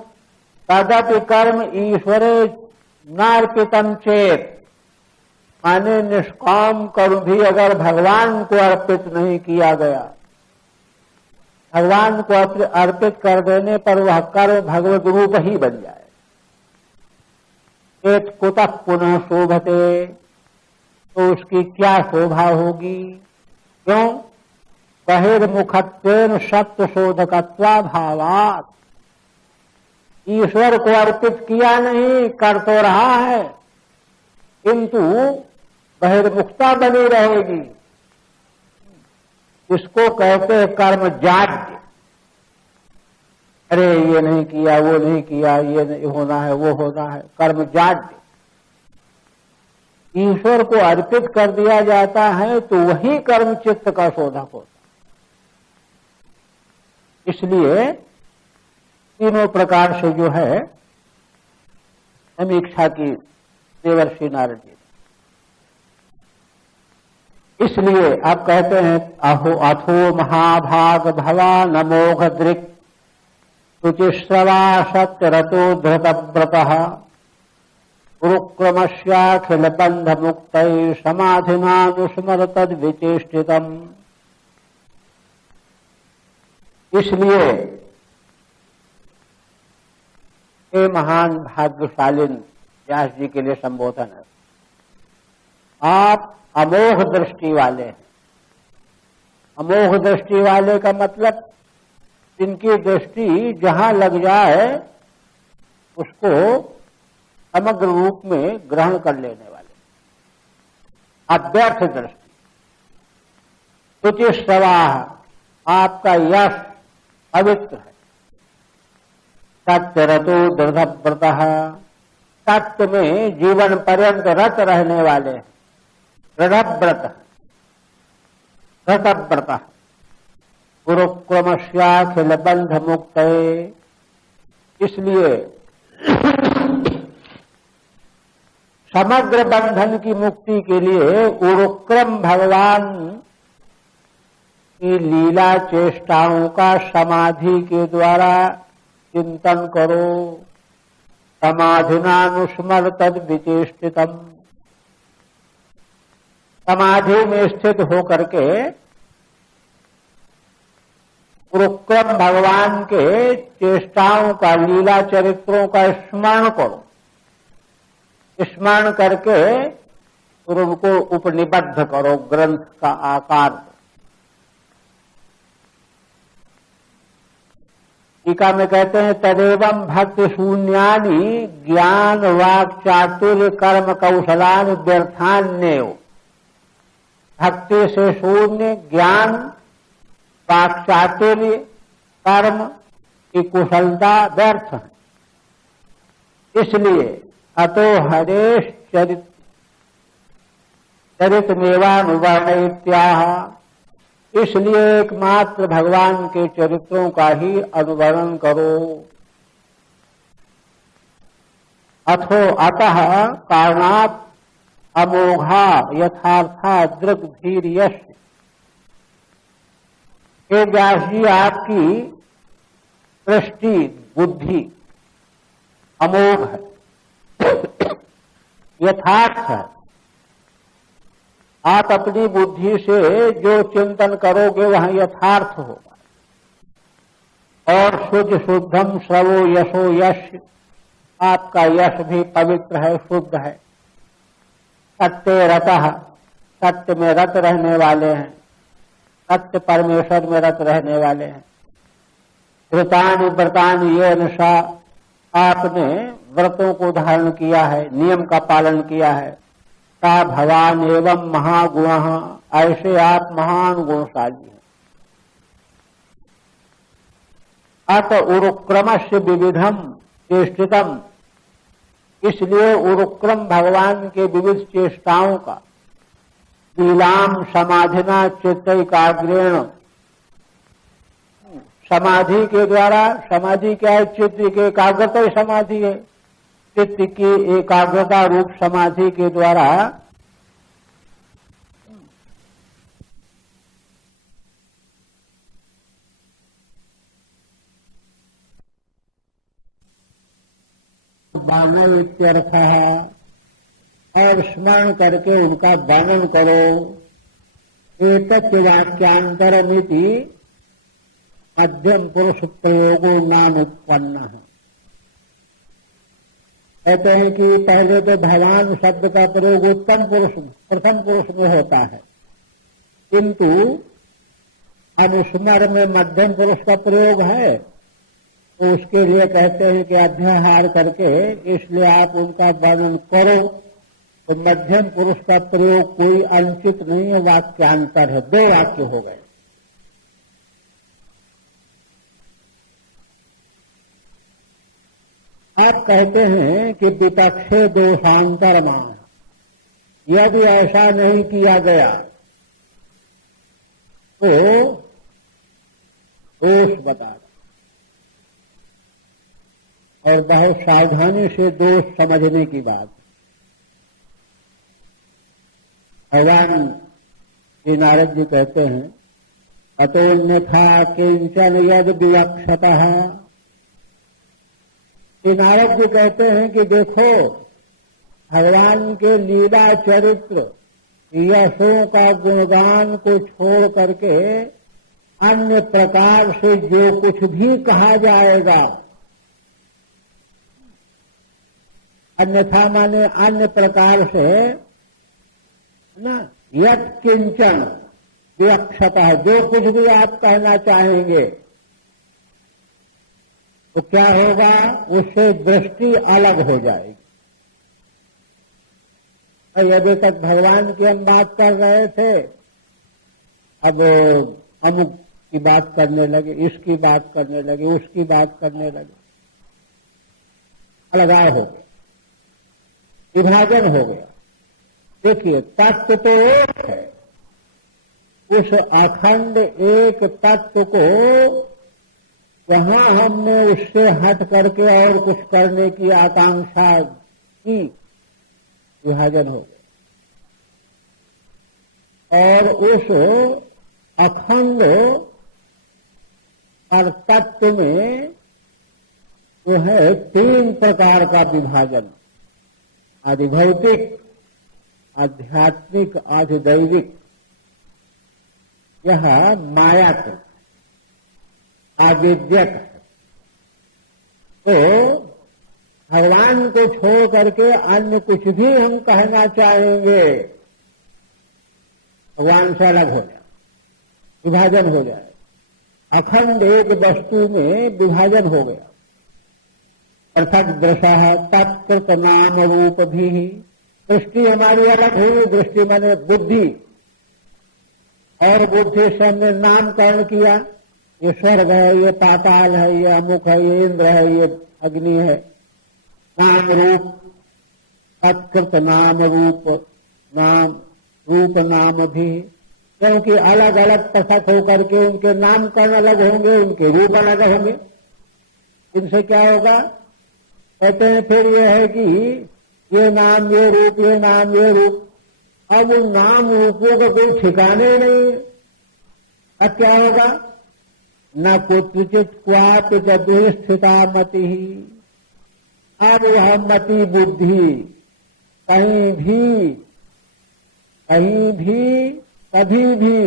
तदपि कर्म ईश्वरे नार्पितम चेत। माने निष्काम कर्म भी अगर भगवान को अर्पित नहीं किया गया, भगवान को अर्पित कर देने पर वह कर्म भगवत रूप ही बन जाए। चेत कुतः पुनः शोभते। तो उसकी क्या शोभा होगी? क्यों? बहिर्मुखत्वेन सत्य शोधकत्वा भावात्। ईश्वर को अर्पित किया नहीं, कर तो रहा है, किंतु बहिर्मुखता बनी रहेगी। इसको कहते हैं कर्म जाड्य। अरे ये नहीं किया, वो नहीं किया, ये नहीं होना है, वो होना है, कर्म जाड्य। ईश्वर को अर्पित कर दिया जाता है तो वही कर्म चित्त का शोधक होता है। इसलिए तीनों प्रकार से जो है समीक्षा की देवर्षि नारद जी। इसलिए आप कहते हैं अथो महाभाग भवा नमोघ दृक् शुचिश्रवा सत्यरतो धृतव्रतः गुरुक्रमस्याखिल बंध मुक्त समाधिनानुस्मर तद विचेष्टितम्। इसलिए ये महान भाग्यशालीन व्यास जी के लिए संबोधन है। आप अमोघ दृष्टि वाले हैं। अमोघ दृष्टि वाले का मतलब जिनकी दृष्टि जहां लग जाए उसको समग्र रूप में ग्रहण कर लेने वाले, अव्यर्थ दृष्टि। शुचिश्रवाः, आपका यश पवित्र है। सत्यरतो दृढ़व्रतः, सत्य में जीवन पर्यंत रत रहने वाले हैं। दृढ़व्रत, रतव्रत, गुरुक्रमस्याखिल बंध मुक्त। इसलिए समग्र बंधन की मुक्ति के लिए गुरुक्रम भगवान की लीला चेष्टाओं का समाधि के द्वारा चिंतन करो। समाधिनानुस्मर तद विचेष्टितम्। समाधि में स्थित होकर के गुरुक्रम भगवान के चेष्टाओं का, लीला चरित्रों का स्मरण करो। स्मरण करके और उनको उपनिबद्ध करो ग्रंथ का आकार। टीका में कहते हैं तदेवं भक्ति शून्यानि ज्ञान वाक् चातुर्य कर्म कौशलानि व्यर्थान्येव। भक्ति से शून्य ज्ञान, वाक् चातुर्य, कर्म की कुशलता व्यर्थ है। इसलिए अतो हरेश चरितमेवानुवर्णयित्याह। इसलिए एकमात्र भगवान के चरित्रों का ही अनुवर्णन करो। अतः कारणात् अमोघा यथार्था दृग्धीर्यश। हे व्यास जी, आपकी दृष्टि बुद्धि अमोघ है, यथार्थ है, आप अपनी बुद्धि से जो चिंतन करोगे वहां यथार्थ होगा। और शुद्ध शुद्धम सर्वो यशो यश, आपका यश भी पवित्र है, शुद्ध है। सत्य रतः, सत्य में रत रहने वाले हैं, सत्य परमेश्वर में रत रहने वाले हैं। व्रतानि व्रतानि ये नशा, आपने व्रतों को धारण किया है, नियम का पालन किया है। सा भवान एवं महागुण, ऐसे आप महान गुणशाली हैं। अत उरुक्रमस्य विविधम चेष्टितम, इसलिए उरुक्रम भगवान के विविध चेष्टाओं का लीलाम समाधिना चित्त एकाग्रेण, समाधि के द्वारा, समाधि क्या है? चित्त की एकाग्रता ही समाधि है। चित्त की एकाग्रता रूप समाधि के द्वारा वर्णन इत्यर्थ है, और स्मरण करके उनका वर्णन करो। एतत् वाक्यांतरमिति मध्यम पुरुष प्रयोगो नाम उत्पन्न है। कहते हैं कि पहले तो भगवान शब्द का प्रयोग उत्तम पुरुष, प्रथम पुरुष में होता है, किंतु अनुस्मर में मध्यम पुरुष का प्रयोग है, तो उसके लिए कहते हैं कि अध्याहार करके, इसलिए आप उनका वर्णन करो। तो मध्यम पुरुष का प्रयोग कोई अनुचित नहीं है, वाक्यांतर है, दो वाक्य हो गए। आप कहते हैं कि विपक्षे दोषांतरमा, यदि ऐसा नहीं किया गया तो दोष बता, और बहुत सावधानी से दोष समझने की बात। भगवान श्री नारद जी कहते हैं, अतोन्यथा किंचन यद विवक्षतः, नारद जी कहते हैं कि देखो, भगवान के लीला चरित्र यशों का गुणगान को छोड़ करके अन्य प्रकार से जो कुछ भी कहा जाएगा, अन्यथा माने अन्य प्रकार से ना, यत् किंचन विवक्षतः, जो कुछ भी आप कहना चाहेंगे तो क्या होगा? उससे दृष्टि अलग हो जाएगी। और यदि तक भगवान की हम बात कर रहे थे, अब अमुक की बात करने लगे, इसकी बात करने लगे, उसकी बात करने लगे, अलगाव हो गया, विभाजन हो गया। देखिए, तत्व तो एक है, उस अखंड एक तत्व को वहां हमने उससे हट करके और कुछ करने की आकांक्षा की, विभाजन हो गया। और उस अखंड और तत्व में जो है तीन प्रकार का विभाजन, आधिभौतिक, आध्यात्मिक, आधिदैविक। यह मायात्मक, आविद्यक है। तो भगवान को छोड़ करके अन्य कुछ भी हम कहना चाहेंगे, भगवान से अलग हो जाए, विभाजन हो जाए। अखंड एक वस्तु में विभाजन हो गया। पृथक दृशः तत्कृत नाम रूप भी, दृष्टि हमारी अलग हुई, दृष्टि माने बुद्धि, और बुद्धि से हमने नामकरण किया, ये स्वर्ग है, ये पाताल है, ये अमुक है, ये इंद्र है, ये अग्नि है। नाम रूप, तत्कृत नाम रूप, नाम रूप नाम भी, क्योंकि अलग अलग पृथक होकर के उनके नामकरण अलग होंगे, उनके रूप अलग होंगे। इनसे क्या होगा? कहते हैं फिर ये है कि ये नाम, ये रूप, ये नाम, ये रूप। अब उन नाम रूपों का कोई ठिकाने नहीं। अब क्या होगा? न कुत्रचित क्वापि जदुः स्थिता मति, अब वह मति बुद्धि कहीं भी कहीं भी कभी भी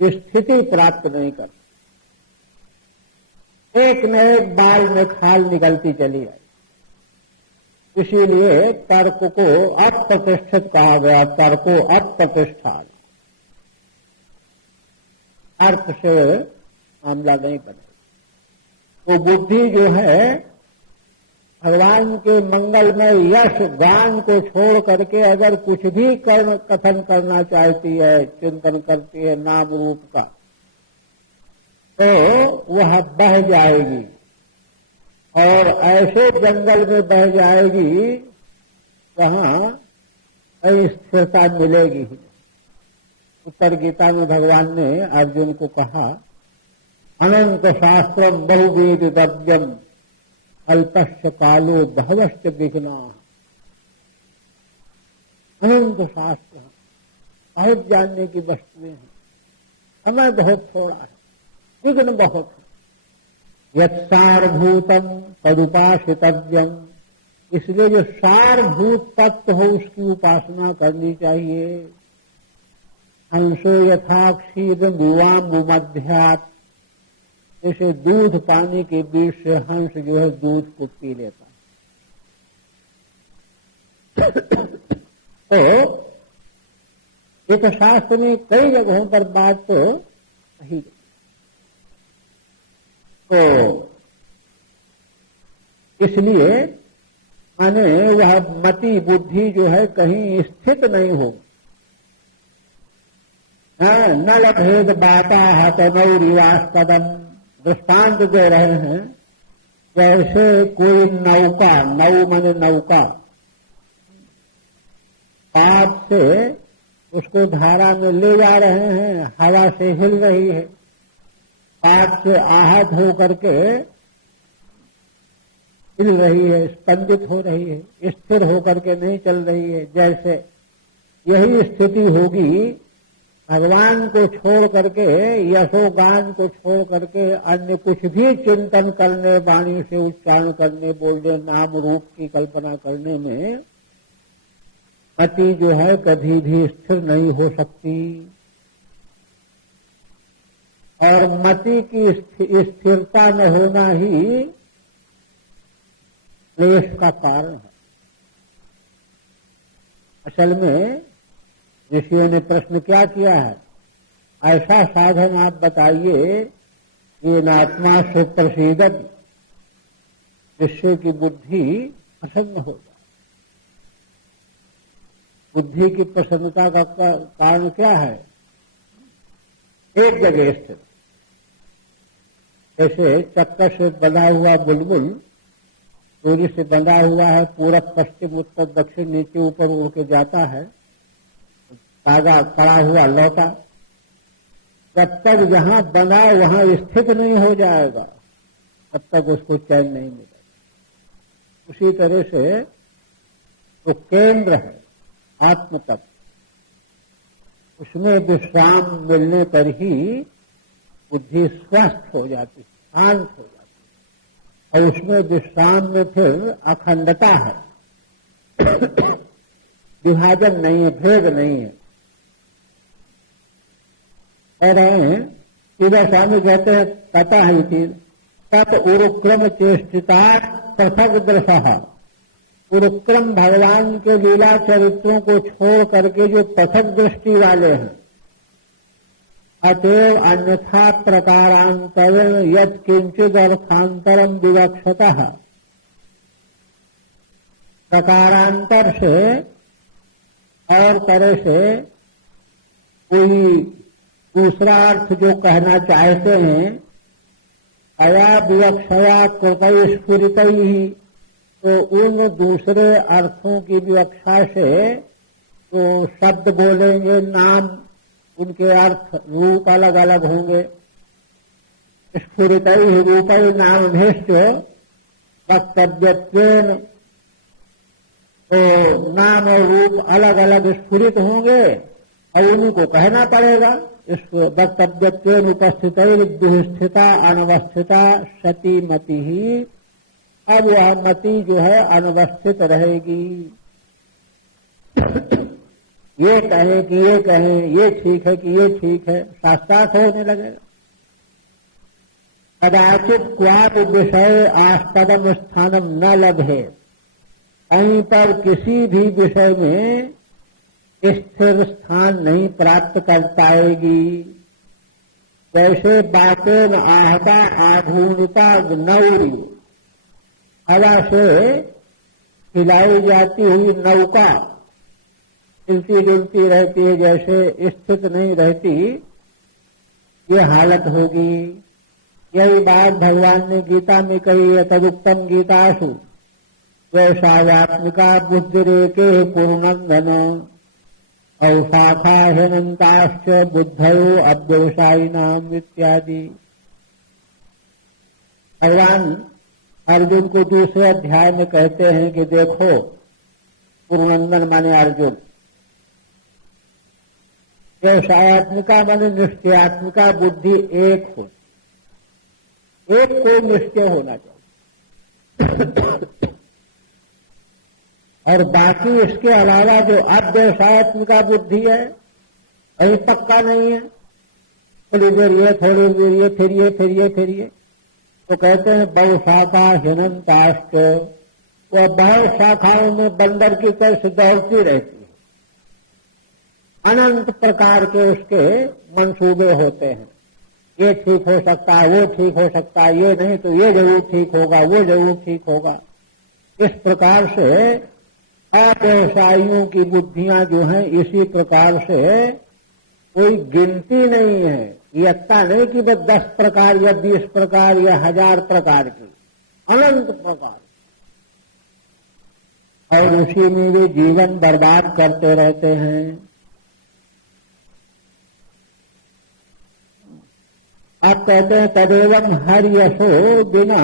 स्थिति प्राप्त नहीं करता। एक न एक बाल में खाल निकलती चली आई। इसीलिए तर्क को अप्रतिष्ठित कहा गया, तर्को अप्रतिष्ठा। अर्थ से मामला नहीं बने। तो बुद्धि जो है भगवान के मंगलमय यश गान को छोड़ करके अगर कुछ भी कर्म कथन करना चाहती है, चिंतन करती है नाम रूप का, तो वह बह जाएगी और ऐसे जंगल में बह जाएगी वहां कहीं स्थिरता मिलेगी ही। उत्तर गीता में भगवान ने अर्जुन को कहा, अनंत शास्त्रम बहुवेदितव्यम अल्पस्य कालो बहवश्च विघ्ना। अनंत शास्त्र बहुत जानने की वस्तुएं हैं, समय बहुत थोड़ा है, विघ्न बहुत है। यत्सारभूतम तदुपासितव्यम, इसलिए जो सारभूत तत्व हो उसकी उपासना करनी चाहिए। हंसो यथा क्षीर मुवामुमध्यात्, जैसे दूध पानी के बीच से हंस जो है दूध को पी लेता है। तो एक शास्त्र में कई जगहों पर बात तो कही गई। तो इसलिए माने वह मति बुद्धि जो है कहीं स्थित नहीं हो। न लभेद बाता हतनौरिवास्पदम, दृष्टांत दे रहे हैं। जैसे कोई नौका, नौ माने नौका, पाप से उसको धारा में ले जा रहे हैं, हवा से हिल रही है, पाप से आहत हो करके हिल रही है, स्पंदित हो रही है, स्थिर होकर के नहीं चल रही है। जैसे यही स्थिति होगी भगवान को छोड़ करके, यशोगान को छोड़ करके अन्य कुछ भी चिंतन करने, वाणी से उच्चारण करने, बोलने, नाम रूप की कल्पना करने में मति जो है कभी भी स्थिर नहीं हो सकती। और मति की स्थिरता न होना ही क्लेश का कारण है। असल में ऋषियों ने प्रश्न क्या किया है, ऐसा साधन आप बताइए ये नात्मा से प्रसिद्धत, जिससे की बुद्धि प्रसन्न हो जाए। बुद्धि की प्रसन्नता का कारण क्या है? एक जगह स्थित, जैसे चक्कर से बंधा हुआ बुलबुल डोरी से बंधा हुआ है, पूरब पश्चिम उत्तर दक्षिण नीचे ऊपर उड़ के जाता है, ताजा पड़ा हुआ लौटा, जब तक जहां बंधा वहां स्थित नहीं हो जाएगा तब तक उसको चैन नहीं मिलेगा। उसी तरह से तो केंद्र है आत्म तत्व, उसमें विश्राम मिलने पर ही बुद्धि स्वस्थ हो जाती, शांत हो जाती, और उसमें विश्राम में फिर अखंडता है, विभाजन नहीं है, भेद नहीं है। कह रहे हैं इधर स्वामी कहते हैं तथा ही थी तत् उरुक्रम चेष्टिता पृथक दृशः, उरुक्रम भगवान के लीला चरित्रों को छोड़ करके जो पृथक दृष्टि वाले हैं, अतएव अन्यथा प्रकारांतर यत् किंचिद अर्थांतरम विवक्षतः, प्रकारांतर से और तरह से कोई दूसरा अर्थ जो कहना चाहते हैं, अया विवक्षया कृतै स्फुरितै ही, तो उन दूसरे अर्थों की विवक्षा से तो शब्द बोलेंगे, नाम, उनके अर्थ रूप अलग अलग होंगे। स्फुरितै रूपै नाम भेष्टो वक्तव्यत्वेन, तो नाम और रूप अलग अलग स्फुरित होंगे और उनको कहना पड़ेगा। इस वक्तव्यत्वेन उपस्थित दुस्थिता अनवस्थिता सती मति ही, अब वह मति जो है अनवस्थित रहेगी। ये कहें कि ये कहें, ये ठीक है कि ये ठीक है, साथ होने लगेगा। कदाचित क्वापि विषय आस्पदम स्थानम न लभे, कहीं पर किसी भी विषय में स्थिर स्थान नहीं प्राप्त कर पाएगी। जैसे बातें आहता आधुनिका नौरी, हवा से हिलाई जाती हुई नौका हिलती डुलती रहती है, जैसे स्थित नहीं रहती, ये हालत होगी। यही बात भगवान ने गीता में कही है, तदुक्तम गीतासु व्यवसायात्मिका बुद्धिरेके पूर्णंदन अवशाखा हेमंताश्च बुद्धयो अव्यवसायी नाम इत्यादि। भगवान अर्जुन को दूसरे अध्याय में कहते हैं कि देखो, पूर्णंदन माने अर्जुन, व्यवसायत्मिका माने निश्चयात्मिका बुद्धि एक हो, एक को निश्चय होना चाहिए। और बाकी इसके अलावा जो अव्यवसायत्मिका बुद्धि है, वही पक्का नहीं है। थोड़ी देर ये, थोड़ी देर ये, फिर ये, फिर ये, फिर ये। तो कहते हैं बहुशाखा हिनंताश्च, वह बहुत शाखाओं में बंदर की तरह से दौड़ती रहती है। अनंत प्रकार के उसके मंसूबे होते हैं, ये ठीक हो सकता है, वो ठीक हो सकता है, ये नहीं तो ये जरूर ठीक होगा, वो जरूर ठीक होगा। इस प्रकार से अव्यवसायियों की बुद्धियां जो हैं, इसी प्रकार से कोई गिनती नहीं है, यत्ता नहीं कि बस 10 प्रकार या 20 प्रकार या 1000 प्रकार की, अनंत प्रकार। और उसी में वे जीवन बर्बाद करते रहते हैं। आप कहते हैं तदेवं हर्यशो बिना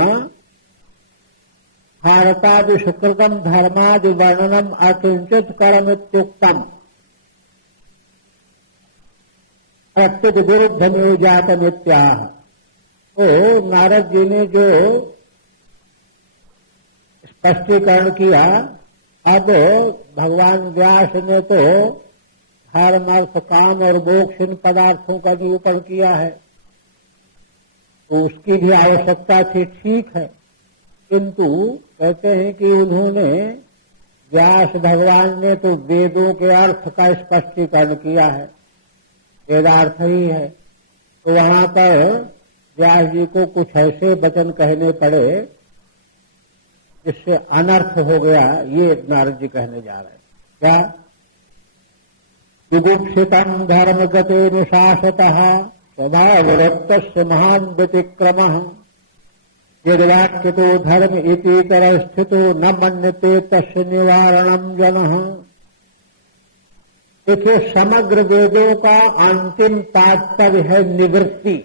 भारतादि सुकृतम धर्मादि वर्णनम अकिंचित कर्मित्युक्तम प्रत्युत विरुद्धमेव जातमित्याह। तो नारद जी ने जो स्पष्टीकरण किया, अब भगवान व्यास ने तो धर्म अर्थ काम और मोक्ष इन पदार्थों का निरूपण किया है, तो उसकी भी आवश्यकता थी, ठीक है। किंतु कहते हैं कि उन्होंने, व्यास भगवान ने तो वेदों के अर्थ का स्पष्टीकरण किया है, वेदार्थ ही है। तो वहां पर व्यास जी को कुछ ऐसे वचन कहने पड़े जिससे अनर्थ हो गया। ये नारद जी कहने जा रहे हैं, क्या विगुप्सितम धर्म गते निशासतः स्वभावरक्तस्य महान व्यतिक्रमः यद्वाक्यतो धर्म इतीतर स्थितो न मन्यते तस्य निवारणम जनः। देखिए, समग्र वेदों का अंतिम तात्पर्य है निवृत्ति।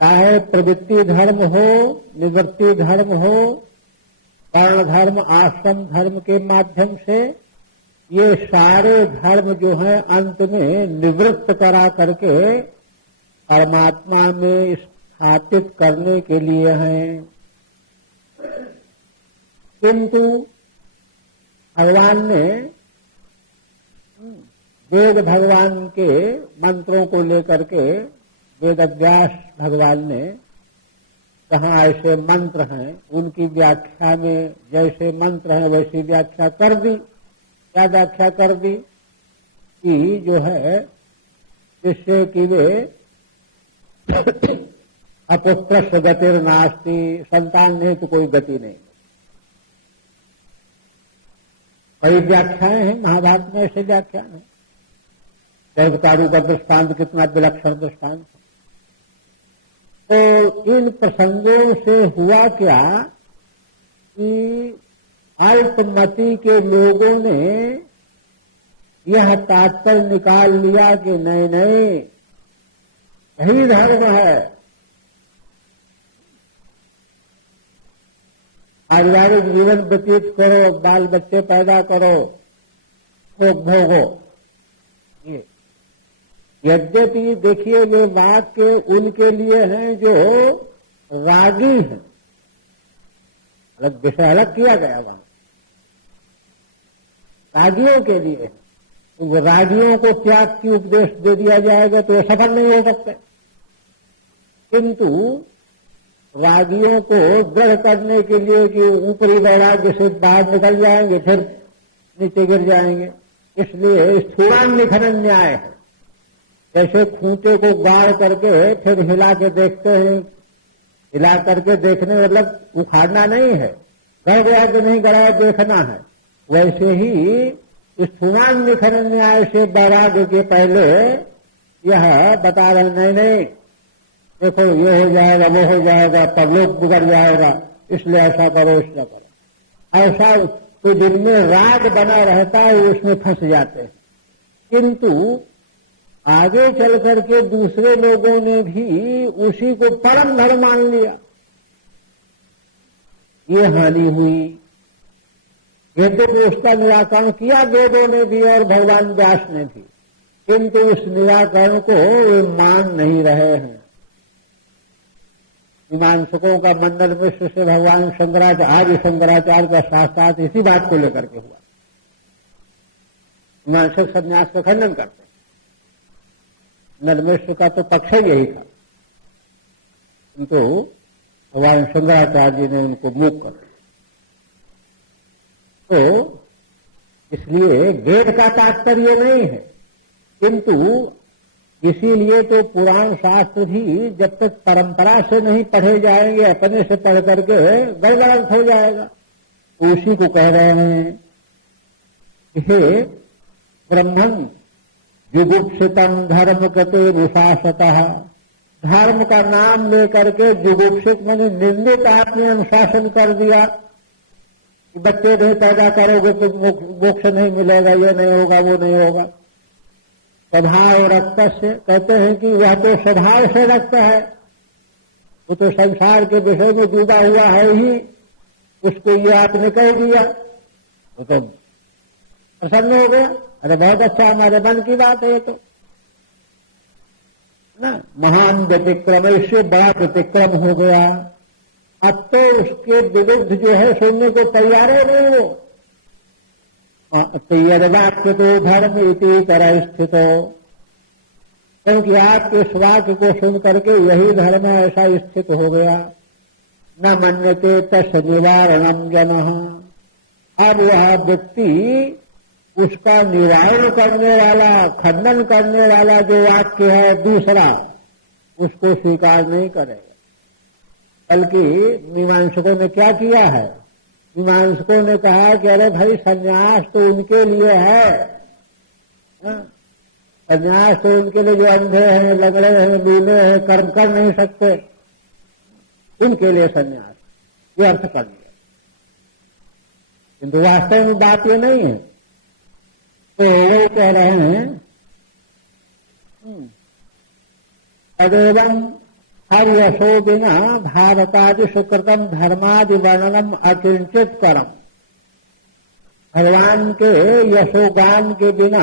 चाहे प्रवृत्ति धर्म हो, निवृत्ति धर्म हो, वर्ण धर्म, आश्रम धर्म के माध्यम से, ये सारे धर्म जो हैं अंत में निवृत्त करा करके परमात्मा में स्थापित करने के लिए हैं। किंतु भगवान ने वेद भगवान के मंत्रों को लेकर के, वेद व्यास भगवान ने जहाँ ऐसे मंत्र हैं उनकी व्याख्या में जैसे मंत्र हैं वैसी व्याख्या कर दी। क्या व्याख्या कर दी कि जो है, जिससे कि वे अपुत्र गतिर नास्ति, संतान नहीं तो कोई गति नहीं। कई व्याख्याएं हैं महाभारत में, ऐसे व्याख्यान है। गर्भकारू का दृष्टांत कितना विलक्षण दृष्टांत। तो इन प्रसंगों से हुआ क्या कि अल्पमति के लोगों ने यह तात्पर्य निकाल लिया कि नहीं नहीं, यही धर्म है, पारिवारिक जीवन व्यतीत करो, बाल बच्चे पैदा करो, भोग भोगो। ये यद्यपि देखिए वे वाक्य उनके लिए हैं जो रागी हैं, अलग विषय अलग किया गया वहां। रागियों के लिए है। तो रागियों को त्याग की उपदेश दे दिया जाएगा तो सफल नहीं हो सकते, किंतु रागियों को दृढ़ करने के लिए कि ऊपरी वैराग्य से बाहर निकल जाएंगे फिर नीचे गिर जाएंगे, इसलिए स्थूलान्निखनन न्याय है। जैसे खूंटे को गाड़ करके फिर हिला के देखते हैं, हिला करके देखने मतलब उखाड़ना नहीं है, गड़ गया कि नहीं गड़ा देखना है, वैसे ही स्थूलान्निखनन न्याय से वैराग्य के पहले यह बता रहे नहीं देखो ये हो जाएगा वो हो जाएगा, परलोक बिगड़ जाएगा, इसलिए ऐसा करो इसलिए करो। ऐसा तो जिनमें राग बना रहता है उसमें फंस जाते हैं, किंतु आगे चल करके दूसरे लोगों ने भी उसी को परम धर्म मान लिया, ये हानि हुई। ये तो उसका निराकरण किया वेदों ने भी और भगवान व्यास ने भी, किंतु उस निराकरण को वे मान नहीं रहे हैं। मीमांसकों का मंडल मिश्र से भगवान शंकराचार्य, आदि शंकराचार्य का साक्षात इसी बात को लेकर के हुआ। मीमांसक संन्यास का खंडन करते, नलमिश्र का तो पक्ष यही था, किंतु भगवान शंकराचार्य जी ने उनको मूक कर दिया। तो इसलिए वेद का तात्पर्य नहीं है, किंतु इसीलिए तो पुराण शास्त्र भी जब तक परंपरा से नहीं पढ़े जाएंगे, अपने से पढ़ करके गड़बड़ अर्थ हो जाएगा। तो उसी को कह रहे हैं, हे ब्रह्मन् जुगुप्सितम धर्म कते अनुशासतः, धर्म का नाम लेकर के जुगुप्सित माने निंदित आपने अनुशासन कर दिया कि बच्चे नहीं पैदा करोगे तो मोक्ष नहीं मिलेगा, ये नहीं होगा वो नहीं होगा। स्वभाव रक्त से कहते हैं कि वह तो स्वभाव से रक्त है, वो तो संसार के विषय में जुड़ा हुआ है ही, उसको ये आपने कह दिया वो तो प्रसन्न हो गया, अरे बहुत अच्छा हमारे मन की बात है ये तो ना, महान व्यतिक्रम, इससे बड़ा व्यतिक्रम हो गया। अब तो उसके विरुद्ध जो है सुनने को तैयार है नहीं वो। वाक्य तो धर्म इति तरह स्थित हो, क्योंकि आपके इस वाक्य को सुन करके यही धर्म ऐसा स्थित हो गया। न मन्यते तस्य निवारणम जनः, अब वह व्यक्ति उसका निवारण करने वाला, खंडन करने वाला जो वाक्य है दूसरा, उसको स्वीकार नहीं करेगा। बल्कि मीमांसकों ने क्या किया है, मीमांसकों ने कहा कि अरे भाई संन्यास तो उनके लिए है, संन्यास तो उनके लिए जो अंधे हैं, लंगड़े हैं, लूले हैं, कर्म कर नहीं सकते, उनके लिए संन्यास, ये अर्थ कर लिया। किंतु वास्तव में बात ये नहीं है। तो वो कह रहे हैं तदेवं हर यशो बिना भारतादि सुकृतम धर्मादि वर्णनम अकिंचित करम, भगवान के यशोगान के बिना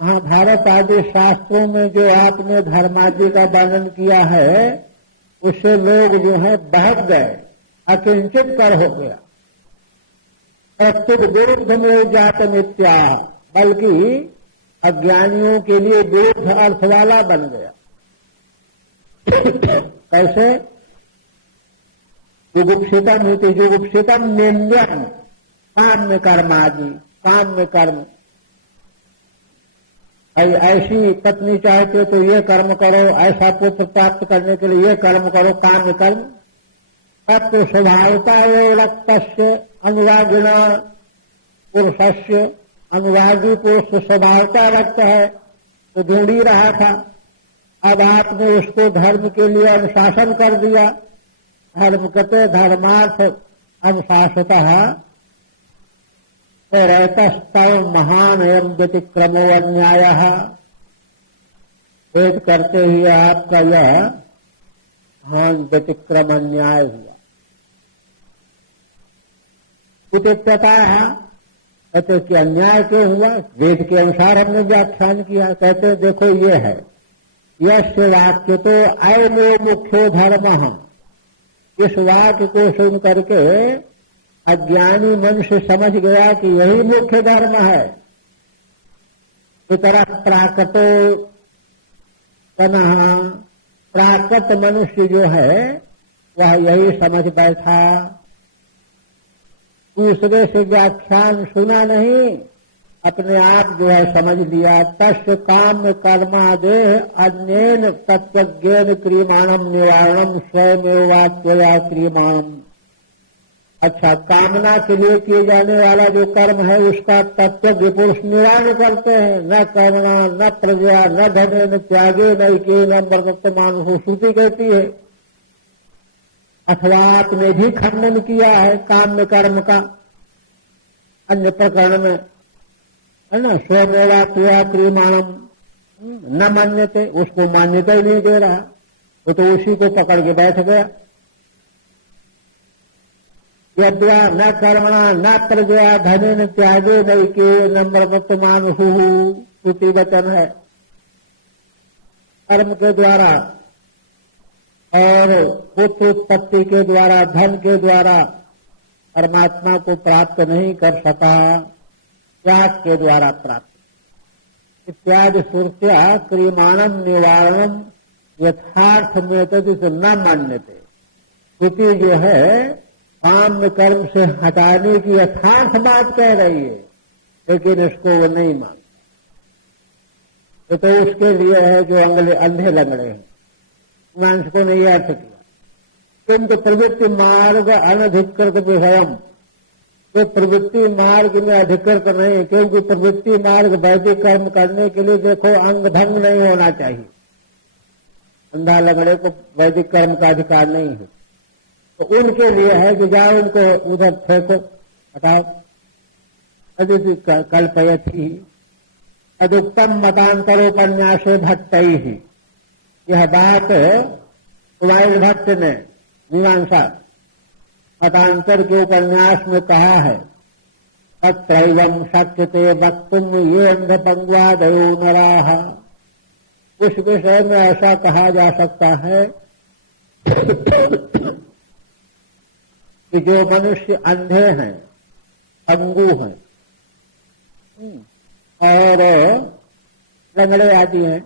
हाँ भारत आदि शास्त्रों में जो आपने धर्मादि का वर्णन किया है उससे लोग जो है बहक गए, अकिंचित कर हो गया। प्रस्तुत विरुद्ध में जात मिथ्या, बल्कि अज्ञानियों के लिए विरुद्ध अर्थ वाला बन गया। कैसे? जुगुप्सितम होती, जुगुप्सितम निंद्यम, काम में कर्म आदि, काम में कर्म, ऐसी पत्नी चाहते तो ये कर्म करो, ऐसा पुत्र प्राप्त करने के लिए ये कर्म करो, काम में कर्म। तब तो स्वभावता रक्तस्य अनुरागिण पुरुषस्य, अनुरागी पुरुष स्वभावता रक्त है तो ढूंढ ही रहा था। अब आपने उसको धर्म के लिए अनुशासन कर दिया, धर्म कहते धर्मार्थ अनुशासतः, तो रहतस्तव महान एवं व्यतिक्रमो अन्यायः, भेद करते ही आपका यह महान व्यतिक्रम अन्याय हुआ। कुटित्यता है, कहते कि अन्याय क्यों हुआ? वेद के अनुसार हमने व्याख्यान किया। कहते देखो ये है, यस्य वाक्य तो अयनो मुख्यो धर्म, इस वाक्य को सुन करके अज्ञानी मनुष्य समझ गया कि यही मुख्य धर्म है, इतना प्राकृतो तनः, प्राकृत मनुष्य जो है वह यही समझ बैठा, दूसरे से व्याख्यान सुना नहीं, अपने आप जो है समझ लिया। तस्य काम कर्मादेह अन्येन तत्वज्ञेन क्रियमाणम निवारणम स्वयमेवात्वया क्रियमाणम। अच्छा, कामना के लिए किए जाने वाला जो कर्म है उसका तत्व पुरुष निवारण करते हैं। न कर्मणा न प्रजा न धने न त्यागे न के न मर्दमान, श्रुति कहती है। अथवा आपने भी खंडन किया है काम्य कर्म का अन्य प्रकरण में, है ना। स्वयमेवात्वया क्रियमाणम न मान्यते, उसको मान्यता ही नहीं दे रहा, वो तो उसी को पकड़ के बैठ गया। यद्वा न कर्मणा न प्रजया धने न त्यागे नहीं के नम्रमान श्रुति वचन है। कर्म के द्वारा और पुत्र उत्पत्ति के द्वारा, धन के द्वारा परमात्मा को प्राप्त नहीं कर सका, त्याग के द्वारा प्राप्त। इत्यादि श्रुत्या क्रियमाणम निवारणम यथार्थ में तदित न मान्यते। श्रुति जो है काम कर्म से हटाने की यथार्थ बात कह रही है, लेकिन इसको वो नहीं मानते। तो उसके लिए है जो अंधे लंगड़े हैं, मानस को नहीं अर्थ किया। किंतु प्रवृत्ति मार्ग अनधिकृत विषयम, तो प्रवृत्ति मार्ग में अधिकृत नहीं, क्योंकि प्रवृत्ति मार्ग वैदिक कर्म करने के लिए देखो अंग भंग नहीं होना चाहिए। अंधा लंगड़े को वैदिक कर्म का अधिकार नहीं है, तो उनके लिए है कि जाओ उनको उधर फेंको, हटाओ। अदिति कल्पयति अदुक्तम मतांतरोपन्यासो भट्टई ही, यह बात कुमार भट्ट ने मीमांसा मतांतर के उपन्यास में कहा है। तत्रैवं शक्यते वक्तुम ये अंधपंगवादयो नराः, उस विषय में ऐसा कहा जा सकता है कि जो मनुष्य अंधे हैं, अंगू हैं और लंगड़े आदि हैं,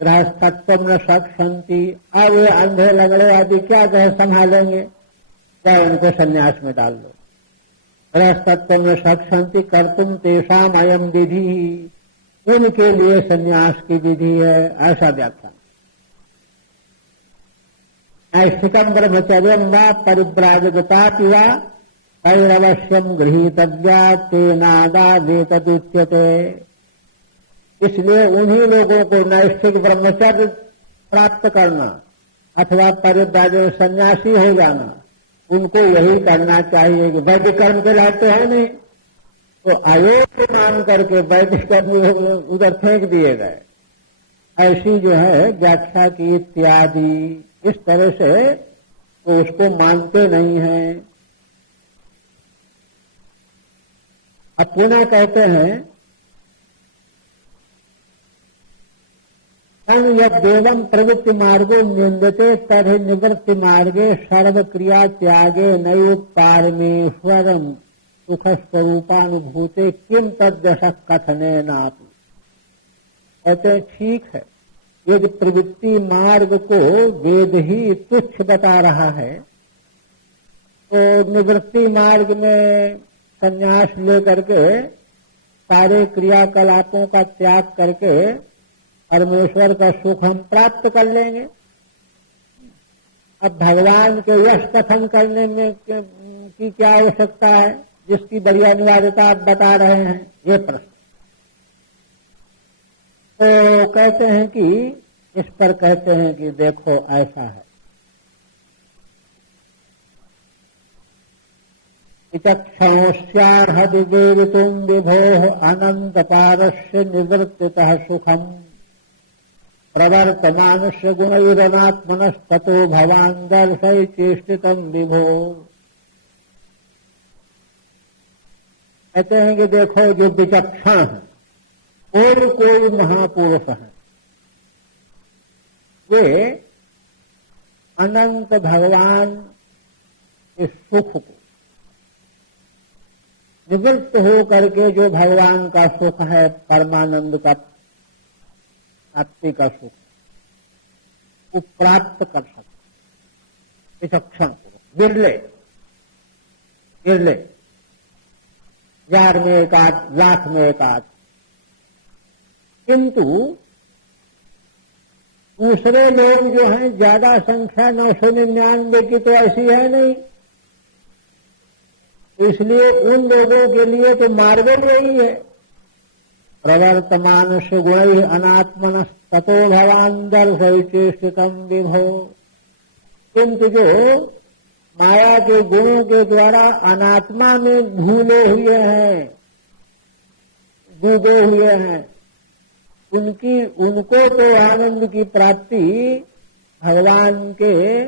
गृहस्थत्व न सक्षंती, अब वे अंधे लंगड़े आदि क्या कहे संभालेंगे, क्या उनको संन्यास में डाल दो। गृहस्थत्व न सक्षंती कर्तुम तेषाम अयम विधि, उनके लिए संन्यास की विधि है, ऐसा व्याख्या। नैष्ठिकम ब्रह्मचर्यम व परिव्राजकतापि वा तैरवश्यम गृहीतव्या तेनादादेतदुच्यते। इसलिए उन्हीं लोगों को नैष्ठिक ब्रह्मचर्य प्राप्त करना अथवा परिव्राजक सन्यासी हो जाना, उनको यही करना चाहिए कि वैदिक कर्म के लायक है नहीं, तो अयोग्य मान करके वैदिक कर्म उधर फेंक दिए गए। ऐसी जो है व्याख्या की इत्यादि, इस तरह से तो उसको मानते नहीं हैं। अब पुनः कहते हैं यद्देवं प्रवृत्ति मार्गो निंदते तर्हि निवृत्ति मार्गे सर्वक्रिया त्यागे नैव पारमेश्वरम सुख स्वरूपानुभूते किम तद्दशः कथनेनापि। कहते हैं ठीक है, यदि प्रवृत्ति मार्ग को वेद ही तुच्छ बता रहा है, तो निवृत्ति मार्ग में संन्यास लेकर के सारे क्रियाकलापों का त्याग करके परमेश्वर का सुख हम प्राप्त कर लेंगे। अब भगवान के यश कथन करने में की क्या आवश्यकता है, जिसकी बड़ी अनिवार्यता आप बता रहे हैं, ये प्रश्न। तो कहते हैं कि इस पर कहते हैं कि देखो ऐसा है, विचक्षणोस्यार्ह विवेदितुं विभोः अनंत पारस्य निवृत्तितः सुखम प्रवर्तमानस्य गुणैरनात्मनस्ततो भवान् दर्शय चेष्टितं विभो। कहते हैं कि देखो जो विचक्षण है, कोई महापुरुष है, वे अनंत भगवान के सुख को निवृत्त हो करके जो भगवान का सुख है, परमानंद का प्राप्ति का सुख, वो प्राप्त कर सकते विचक्षण विरले विरले, 1000 में एक आध, लाख में एक आध। किंतु दूसरे लोग जो हैं ज्यादा संख्या 999 की तो ऐसी है नहीं, इसलिए उन लोगों के लिए तो मार्ग यही है, प्रवर्तमान सुगुण अनात्मन ततो भवान दर्शयिचेष्टितम विभो। किंतु जो माया के गुणों के द्वारा अनात्मा में भूले हुए हैं, डूबे हुए हैं, उनको तो आनंद की प्राप्ति भगवान के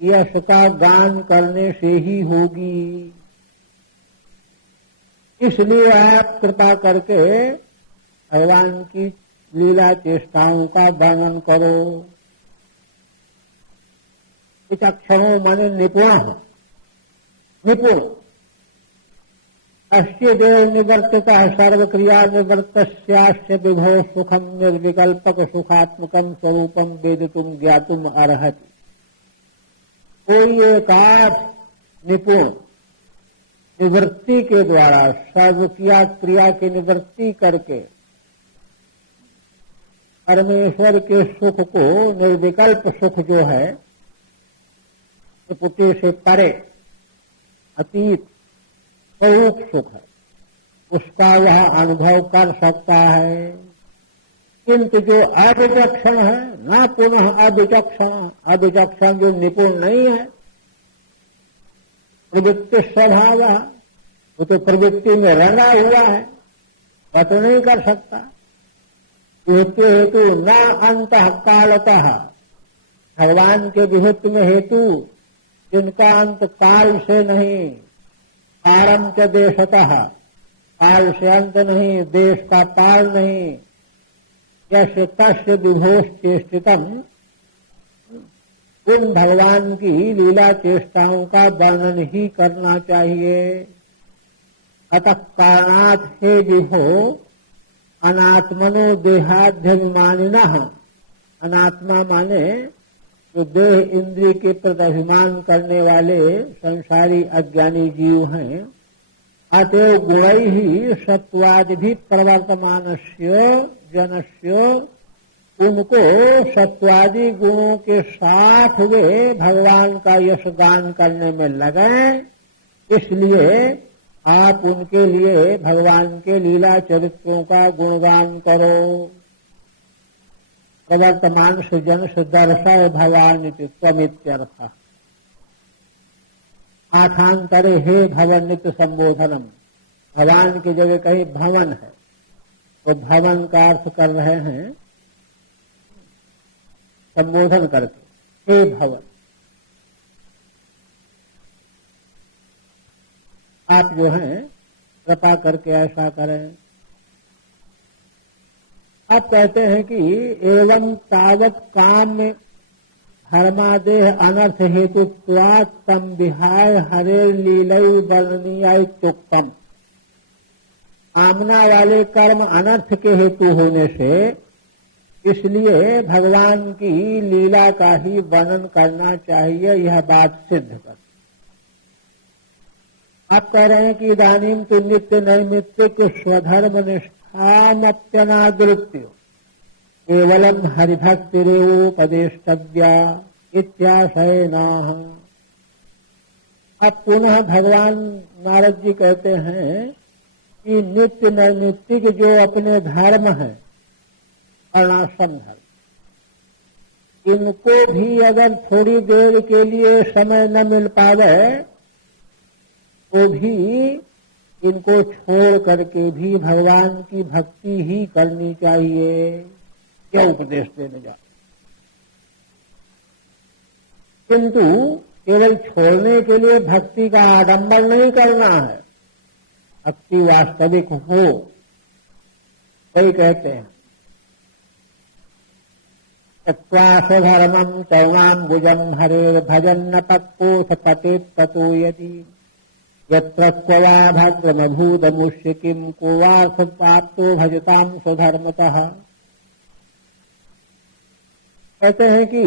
यश का गान करने से ही होगी। इसलिए आप कृपा करके भगवान की लीला चेष्टाओं का वर्णन करो। विचक्षणों माने निपुण, निपुण। अस्य देव निवर्तिता सर्वक्रिया निवर्तस्यास्य विभो सुखम निर्विकल्पक सुखात्मकम स्वरूपम वेदितुम ज्ञातुम अर्हति। कोई एकाध निपुण निवृत्ति के द्वारा सर्वक्रिया की निवृत्ति करके परमेश्वर के सुख को, निर्विकल्प सुख जो है, पुत्र से परे अतीत स्वरूप सुख है, उसका वह अनुभव कर सकता है। किंतु जो अविचक्षण है, न पुनः अविचक्षण, अविचक्षण जो निपुण नहीं है, प्रवृत्ति स्वभाव, वो तो प्रवृत्ति में रंगा हुआ है, वह तो नहीं कर सकता। हेतु न अंतः कालतः, भगवान के विहित में हेतु जिनका अंत काल से नहीं, पारम च देशतः, काल से अंत नहीं, देश का पार नहीं, यस्य तस्य विभोष चेष्टितम, उन भगवान की लीला चेष्टाओं का वर्णन ही करना चाहिए। अतः कारणात् हे विभो अनात्मनो देहाध्यभिमानिनः, अनात्मा माने जो देह इंद्रिय के प्रति अभिमान करने वाले संसारी अज्ञानी जीव हैं, अतएव गुणै ही सत्वादि प्रवर्तमानस्य जनस्य, उनको सत्वादि गुणों के साथ वे भगवान का यश गान करने में लगे। इसलिए आप उनके लिए भगवान के लीला चरित्रों का गुणगान करो। प्रवर्तमान से जन से दर्शय भवान त्वमित्यर्थ। आठांतरे हे भवन नित्य संबोधनम, भगवान की जगह कहीं भवन है तो भवन का अर्थ कर रहे हैं संबोधन करके, हे भवन। आप जो हैं कृपा करके ऐसा करें। आप कहते हैं कि एवं तावत काम धर्मादेह अनर्थ हेतु तम विहाय हरे लीलय वर्णनीयोक्तम। कामना वाले कर्म अनर्थ के हेतु होने से इसलिए भगवान की लीला का ही वर्णन करना चाहिए, यह बात सिद्ध कर। आप कह रहे हैं कि इदानीम तो नित्य नैमित्तिक स्वधर्म निष्ठामप्यनादृत्य केवलम हरिभक्तिरेवोपदेष्टव्या इत्याशयनाः। अब पुनः भगवान नारद जी कहते हैं कि नित्य नैमित्तिक जो अपने धर्म है, वर्णाश्रम धर्म, इनको भी अगर थोड़ी देर के लिए समय न मिल पावे तो भी इनको छोड़ करके भी भगवान की भक्ति ही करनी चाहिए। क्या उपदेश देने जा, किंतु केवल छोड़ने के लिए भक्ति का आडंबर नहीं करना है, भक्ति वास्तविक हो। वही कहते हैं स्वधर्मम तवाम्बुजम हरेर भजन न पक्कोथ पतेत ततो यदि। यत्र क्व वा भद्रमभूतमुष्य किम को वा सत्प्राप्तो भजताम स्वधर्मतः। कहते हैं कि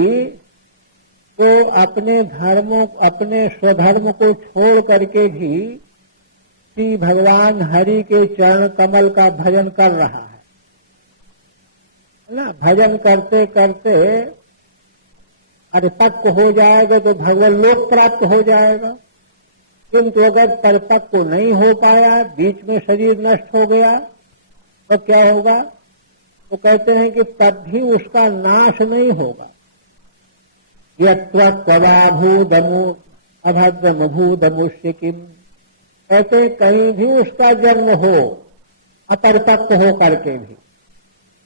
तो अपने स्वधर्म को छोड़ करके भी श्री भगवान हरि के चरण कमल का भजन कर रहा है ना। भजन करते करते परिपक्व हो जाएगा तो भगवान लोक प्राप्त हो जाएगा। किंतु अगर परिपक्व नहीं हो पाया, बीच में शरीर नष्ट हो गया, तो क्या होगा? तो कहते हैं कि तब भी उसका नाश नहीं होगा। यत्र क्ववाभूदमु अभद्रमभूदमुष्य किम, कहते कहीं भी उसका जन्म हो अपरिपक्व हो करके भी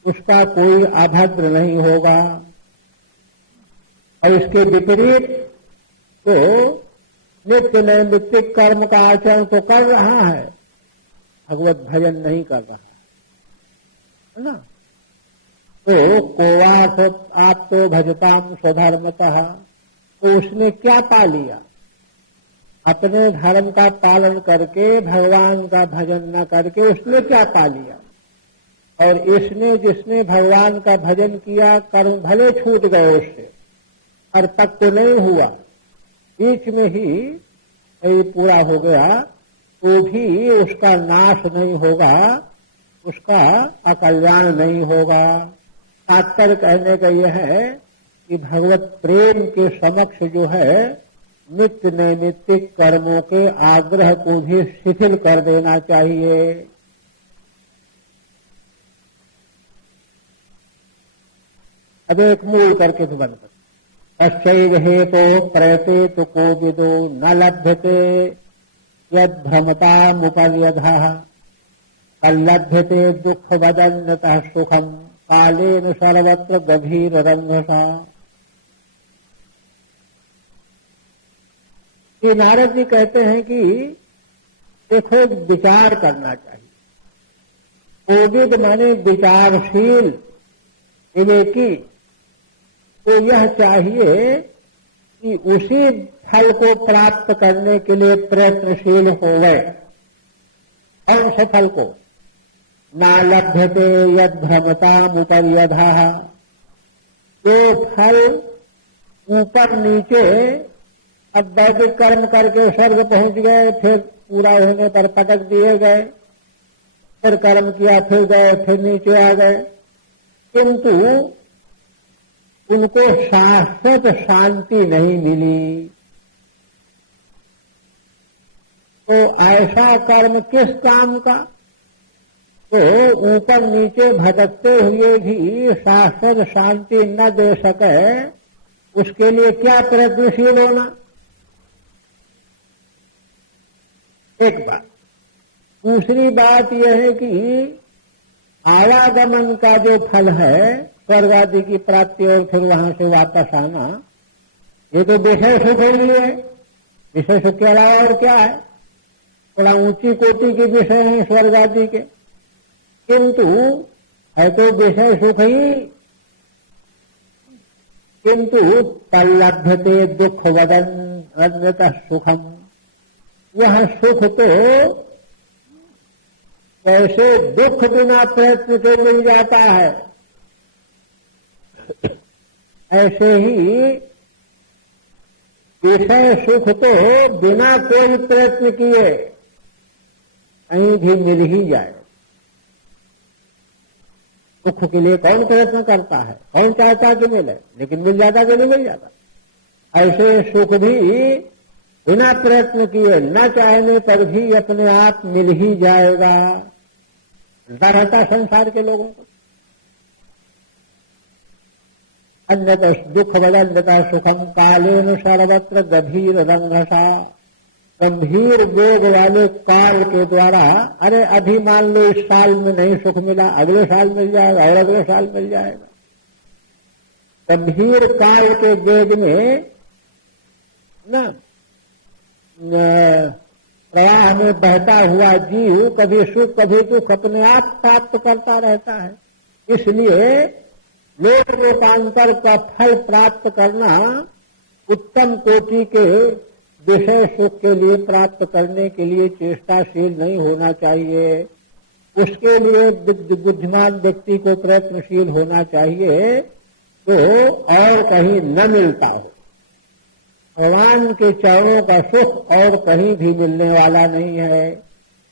उसका कोई अभद्र नहीं होगा। और इसके विपरीत तो नित्य नैमित्तिक कर्म का आचरण तो कर रहा है, भगवत भजन नहीं कर रहा है ना। तो कोवास आप तो भजताम स्वधर्मतः, तो उसने क्या पा लिया? अपने धर्म का पालन करके भगवान का भजन न करके उसने क्या पा लिया? और इसने जिसने भगवान का भजन किया, कर्म भले छूट गए उससे, और पक्व नहीं हुआ, बीच में ही ये पूरा हो गया, तो भी उसका नाश नहीं होगा, उसका अकल्याण नहीं होगा। तात्पर्य कहने का यह है कि भगवत प्रेम के समक्ष जो है नित्य नैमित्तिक कर्मों के आग्रह को भी शिथिल कर देना चाहिए। अब एक मूल करके तो बंद कर। तस्यैव हेतो प्रयते तो कोविदो न लभ्यते यद भ्रमतामुपर्यधः कल्लभ्यते दुख वदन्यतः सुखम कालेन सर्वत्र गभीर रंगसा। ये नारद जी कहते हैं कि देखो विचार करना चाहिए। कोविद माने विचारशील विवेकी, तो यह चाहिए कि उसी फल को प्राप्त करने के लिए प्रयत्नशील हो गए। कौन से फल को? ना लभ्यते यद भ्रमतामुपर्यधः, जो फल ऊपर नीचे, अब वैदिक कर्म करके स्वर्ग पहुंच गए, फिर पूरा होने पर पटक दिए गए, फिर कर्म किया, फिर गए, फिर नीचे आ गए, किंतु उनको शाश्वत शांति नहीं मिली। तो ऐसा कर्म किस काम का? तो ऊपर नीचे भटकते हुए भी शाश्वत शांति न दे सके, उसके लिए क्या प्रयत्नशील होना? एक बात। दूसरी बात यह है कि आवागमन का जो फल है, स्वर्ग आदि की प्राप्ति और फिर वहां से वापस आना, ये तो विषय सुख ही है। विषय सुख के अलावा और क्या है? थोड़ा ऊंची कोटि के विषय हैं स्वर्ग आदि के, किंतु है तो विषय सुख ही। किंतु तल्लभ्यते दुख वदन्यतः सुखम, वह सुख तो कैसे दुख बिना प्रयत्न के मिल जाता है, ऐसे ही विषय सुख तो बिना कोई प्रयत्न किए कहीं भी मिल ही जाए। सुख के लिए कौन प्रयत्न करता है? कौन चाहता कि मिले? लेकिन मिल जाता कि नहीं मिल जाता। ऐसे सुख भी बिना प्रयत्न किए, न चाहने पर भी अपने आप मिल ही जाएगा। मिलता रहता संसार के लोगों को। अन्यथा दुख बदन्यता सुखम कालेन सर्वत्र गभीर रंगसा, गंभीर वेग वाले काल के द्वारा, अरे अभी मान लो इस साल में नहीं सुख मिला, अगले साल मिल जाएगा और अगले साल मिल जाएगा। गंभीर काल के वेग में ना प्रवाह में बहता हुआ जीव कभी सुख कभी दुख अपने आप प्राप्त करता रहता है। इसलिए लोक लोकांतर का फल प्राप्त करना उत्तम कोटि के विषय सुख के लिए प्राप्त करने के लिए चेष्टाशील नहीं होना चाहिए। उसके लिए बुद्धिमान व्यक्ति को प्रयत्नशील होना चाहिए तो और कहीं न मिलता हो। भगवान के चरणों का सुख और कहीं भी मिलने वाला नहीं है,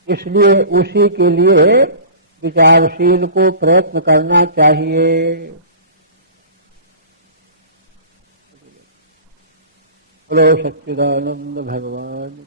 इसलिए उसी के लिए विचारशील को प्रयत्न करना चाहिए। बोलो सच्चिदानंद भगवान।